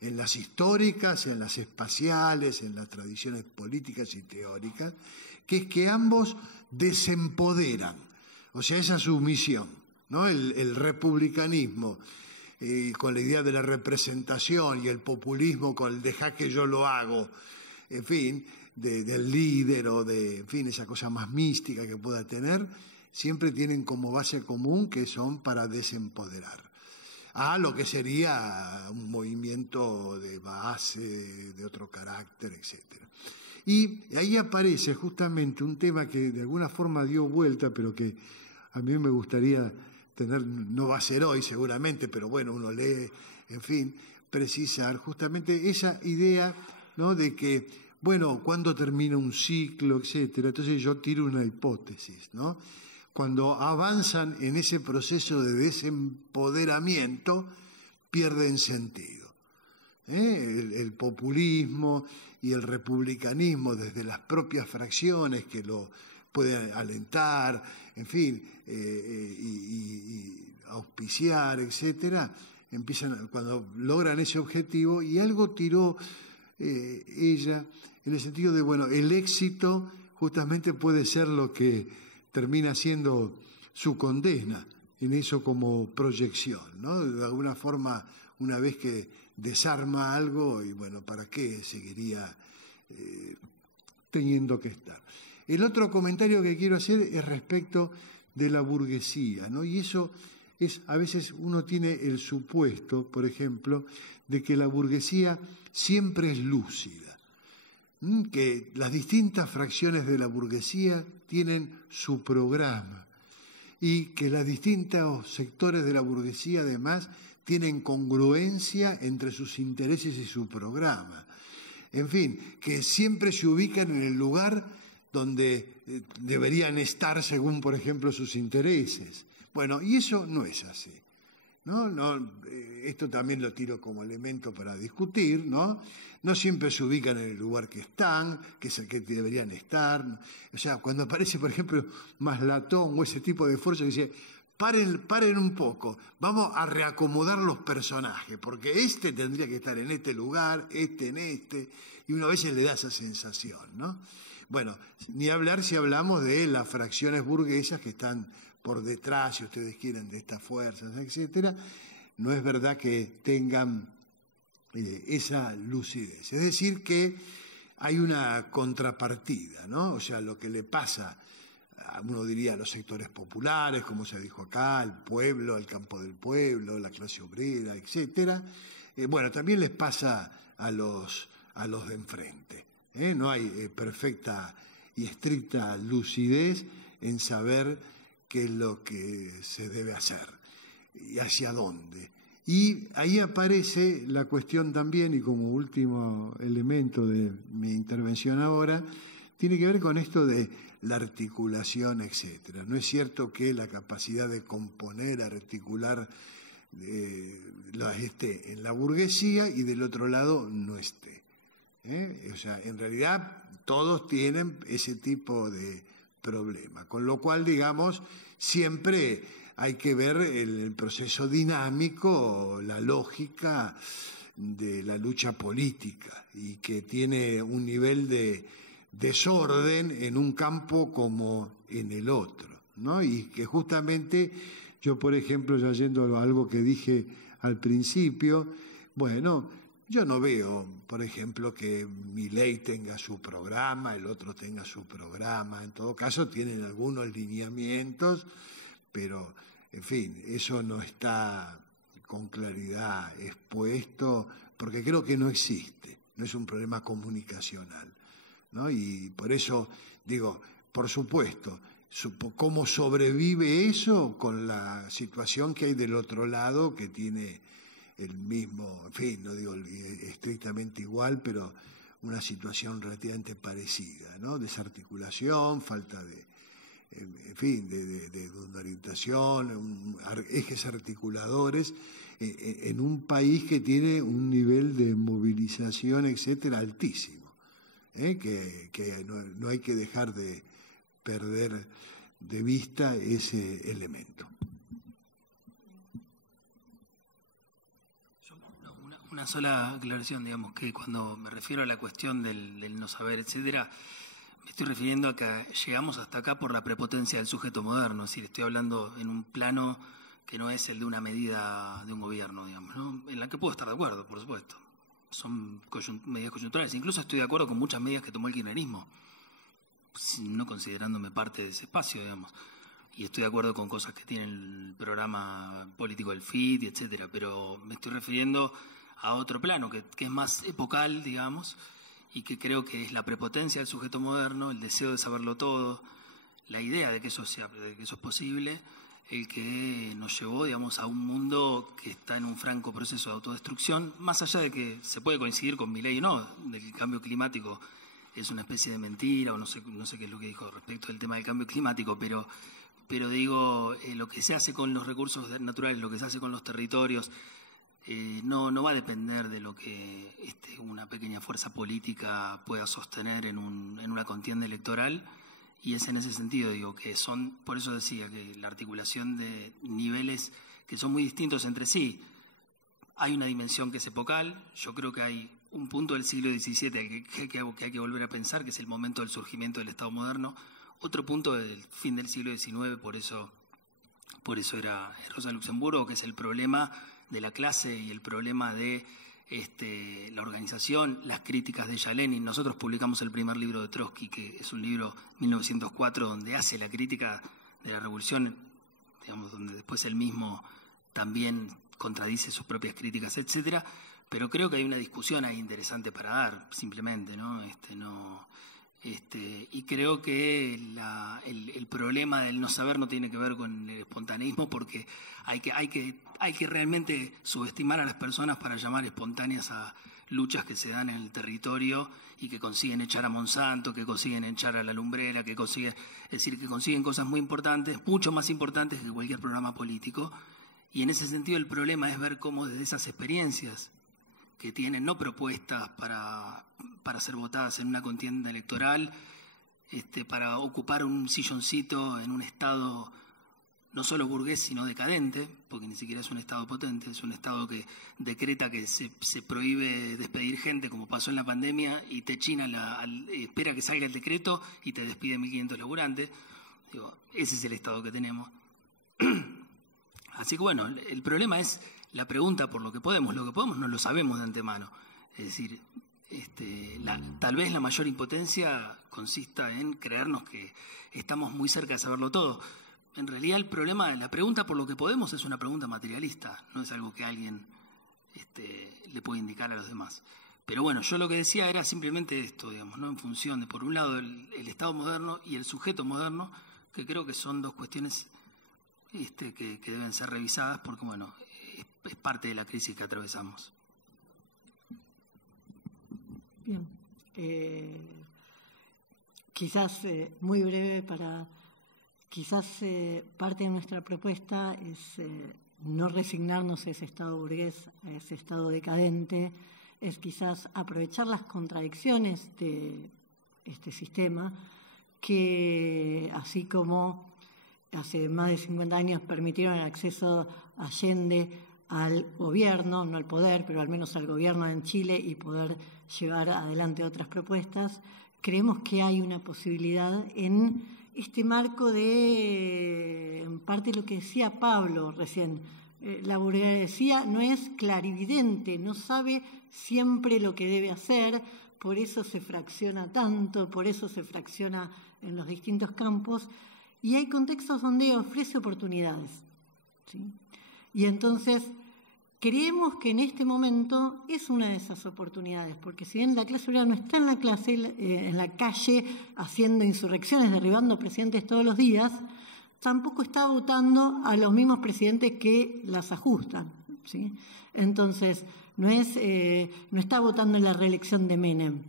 En las históricas, en las espaciales, en las tradiciones políticas y teóricas, que es que ambos desempoderan. O sea, esa es su misión, ¿no? El republicanismo con la idea de la representación y el populismo con el deja que yo lo hago, en fin, del líder o de, en fin, esa cosa más mística que pueda tener, siempre tienen como base común que son para desempoderar a lo que sería un movimiento de base, de otro carácter, etc. Y ahí aparece justamente un tema que de alguna forma dio vuelta, pero que a mí me gustaría tener, no va a ser hoy seguramente, pero bueno, uno lee, en fin, precisar justamente esa idea, ¿no?, de que, bueno, ¿cuándo termina un ciclo, etcétera? Entonces yo tiro una hipótesis, ¿no? Cuando avanzan en ese proceso de desempoderamiento, pierden sentido. El populismo y el republicanismo, desde las propias fracciones que lo pueden alentar, en fin, y auspiciar, etcétera, empiezan cuando logran ese objetivo, y algo tiró ella en el sentido de, bueno, el éxito justamente puede ser lo que termina siendo su condena en eso como proyección, ¿no? De alguna forma, una vez que desarma algo, y bueno, ¿para qué seguiría teniendo que estar? El otro comentario que quiero hacer es respecto de la burguesía, ¿no? Y eso es, a veces uno tiene el supuesto, por ejemplo, de que la burguesía siempre es lúcida, que las distintas fracciones de la burguesía tienen su programa y que los distintos sectores de la burguesía además tienen congruencia entre sus intereses y su programa. En fin, que siempre se ubican en el lugar donde deberían estar según, por ejemplo, sus intereses. Bueno, y eso no es así, ¿no? Esto también lo tiro como elemento para discutir, ¿no? No siempre se ubican en el lugar que están, que es el que deberían estar. O sea, cuando aparece, por ejemplo, Maslatón o ese tipo de fuerza que dice, paren un poco, vamos a reacomodar los personajes, porque este tendría que estar en este lugar, este en este, y uno a veces le da esa sensación, ¿no? Bueno, ni hablar si hablamos de las fracciones burguesas que están por detrás, si ustedes quieren, de estas fuerzas, etcétera. No es verdad que tengan esa lucidez. Es decir, que hay una contrapartida, ¿no? O sea, lo que le pasa, uno diría, a los sectores populares, como se dijo acá, al pueblo, al campo del pueblo, la clase obrera, etcétera. Bueno, también les pasa a los de enfrente. No hay perfecta y estricta lucidez en saber qué es lo que se debe hacer y hacia dónde. Y ahí aparece la cuestión también, y como último elemento de mi intervención ahora, tiene que ver con esto de la articulación, etcétera. No es cierto que la capacidad de componer, articular, esté en la burguesía y del otro lado no esté. O sea, en realidad todos tienen ese tipo de problema, con lo cual, digamos, siempre hay que ver el proceso dinámico, la lógica de la lucha política, y que tiene un nivel de desorden en un campo como en el otro, ¿no? Y que justamente yo, por ejemplo, ya yendo a algo que dije al principio, bueno, yo no veo, por ejemplo, que Milei tenga su programa, el otro tenga su programa. En todo caso, tienen algunos lineamientos, pero, en fin, eso no está con claridad expuesto, porque creo que no existe. no es un problema comunicacional, ¿no? Y por eso digo, por supuesto, ¿cómo sobrevive eso con la situación que hay del otro lado, que tiene el mismo, en fin, no digo estrictamente igual, pero una situación relativamente parecida, ¿no? Desarticulación, falta de, en fin, de una orientación, ejes articuladores, en un país que tiene un nivel de movilización, etcétera, altísimo, que no hay que dejar de perder de vista ese elemento. Una sola aclaración, digamos, que cuando me refiero a la cuestión del no saber, etcétera, me estoy refiriendo a que llegamos hasta acá por la prepotencia del sujeto moderno, es decir, estoy hablando en un plano que no es el de una medida de un gobierno, digamos, ¿no? En la que puedo estar de acuerdo, por supuesto. Son medidas coyunturales. Incluso estoy de acuerdo con muchas medidas que tomó el kirchnerismo, no considerándome parte de ese espacio, digamos. Y estoy de acuerdo con cosas que tiene el programa político del FIT, etcétera, pero me estoy refiriendo a otro plano, que es más epocal, digamos, y que creo que es la prepotencia del sujeto moderno, el deseo de saberlo todo, la idea de que eso es posible, el que nos llevó, digamos, a un mundo que está en un franco proceso de autodestrucción, más allá de que se puede coincidir con Milei o no, del cambio climático es una especie de mentira, o no sé qué es lo que dijo respecto del tema del cambio climático, pero digo, lo que se hace con los recursos naturales, lo que se hace con los territorios, no va a depender de lo que una pequeña fuerza política pueda sostener en una contienda electoral, y es en ese sentido, digo, que por eso decía que la articulación de niveles que son muy distintos entre sí. Hay una dimensión que es epocal, yo creo que hay un punto del siglo XVII que hay que volver a pensar, que es el momento del surgimiento del Estado moderno, otro punto del fin del siglo XIX, por eso era Rosa Luxemburgo, que es el problema de la clase y el problema de la organización, las críticas de Lenin. Nosotros publicamos el primer libro de Trotsky, que es un libro 1904, donde hace la crítica de la revolución, digamos, donde después él mismo también contradice sus propias críticas, etcétera. Pero creo que hay una discusión ahí interesante para dar, simplemente, ¿no? Y creo que el problema del no saber no tiene que ver con el espontaneismo, porque hay que realmente subestimar a las personas para llamar espontáneas a luchas que se dan en el territorio y que consiguen echar a Monsanto, que consiguen echar a la lumbrera, que consiguen cosas muy importantes, mucho más importantes que cualquier programa político. Y en ese sentido el problema es ver cómo desde esas experiencias que tienen no propuestas para ser votadas en una contienda electoral, para ocupar un silloncito en un Estado no solo burgués, sino decadente, porque ni siquiera es un Estado potente, es un Estado que decreta que se prohíbe despedir gente, como pasó en la pandemia, y te china, espera que salga el decreto y te despide 1.500 laburantes. Digo, ese es el Estado que tenemos. Así que bueno, el problema es la pregunta por lo que podemos no lo sabemos de antemano. Es decir, tal vez la mayor impotencia consista en creernos que estamos muy cerca de saberlo todo. En realidad la pregunta por lo que podemos es una pregunta materialista, no es algo que alguien le puede indicar a los demás. Pero bueno, yo lo que decía era simplemente esto, digamos, ¿no? En función de, por un lado, el Estado moderno y el sujeto moderno, que creo que son dos cuestiones que deben ser revisadas, porque bueno, es parte de la crisis que atravesamos. Bien. Quizás muy breve parte de nuestra propuesta es no resignarnos a ese Estado burgués, a ese Estado decadente, es quizás aprovechar las contradicciones de este sistema que, así como hace más de 50 años permitieron el acceso a Allende al gobierno, no al poder, pero al menos al gobierno en Chile, y poder llevar adelante otras propuestas, creemos que hay una posibilidad en este marco de, en parte, lo que decía Pablo recién. La burguesía no es clarividente, no sabe siempre lo que debe hacer, por eso se fracciona tanto, por eso se fracciona en los distintos campos, y hay contextos donde ofrece oportunidades, ¿sí? Y entonces creemos que en este momento es una de esas oportunidades, porque si bien la clase obrera no está en la calle haciendo insurrecciones, derribando presidentes todos los días, tampoco está votando a los mismos presidentes que las ajustan, ¿sí? Entonces, no está votando en la reelección de Menem.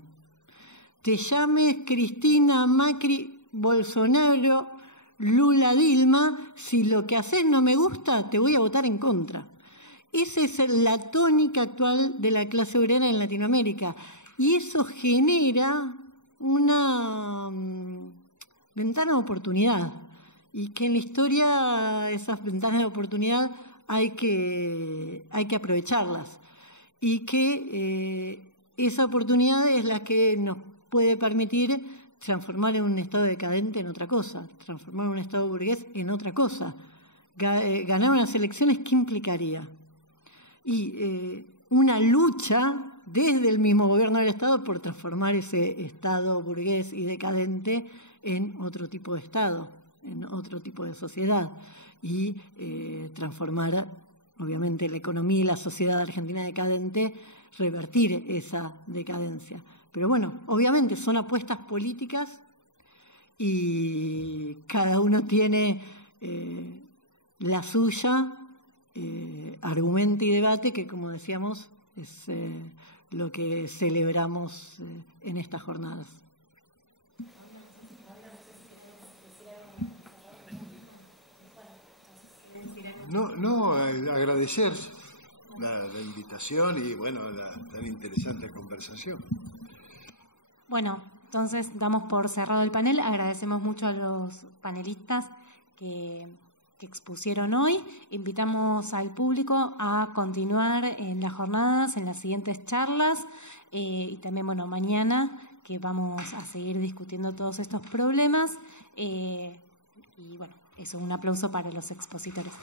Te llames Cristina, Macri, Bolsonaro, Lula, Dilma, si lo que haces no me gusta, te voy a votar en contra. Esa es la tónica actual de la clase obrera en Latinoamérica. Y eso genera una ventana de oportunidad. Y que en la historia esas ventanas de oportunidad hay que aprovecharlas. Y que esa oportunidad es la que nos puede permitir transformar un Estado decadente en otra cosa, transformar un Estado burgués en otra cosa. Ganar unas elecciones, ¿qué implicaría? Y una lucha desde el mismo gobierno del Estado por transformar ese Estado burgués y decadente en otro tipo de Estado, en otro tipo de sociedad, y transformar, obviamente, la economía y la sociedad argentina decadente, revertir esa decadencia. Pero bueno, obviamente son apuestas políticas y cada uno tiene la suya, argumento y debate, que como decíamos es lo que celebramos en estas jornadas. No, agradecer la invitación y bueno, la tan interesante conversación. Bueno, entonces damos por cerrado el panel. Agradecemos mucho a los panelistas que expusieron hoy. Invitamos al público a continuar en las jornadas, en las siguientes charlas y también, bueno, mañana que vamos a seguir discutiendo todos estos problemas. Y bueno, eso, un aplauso para los expositores.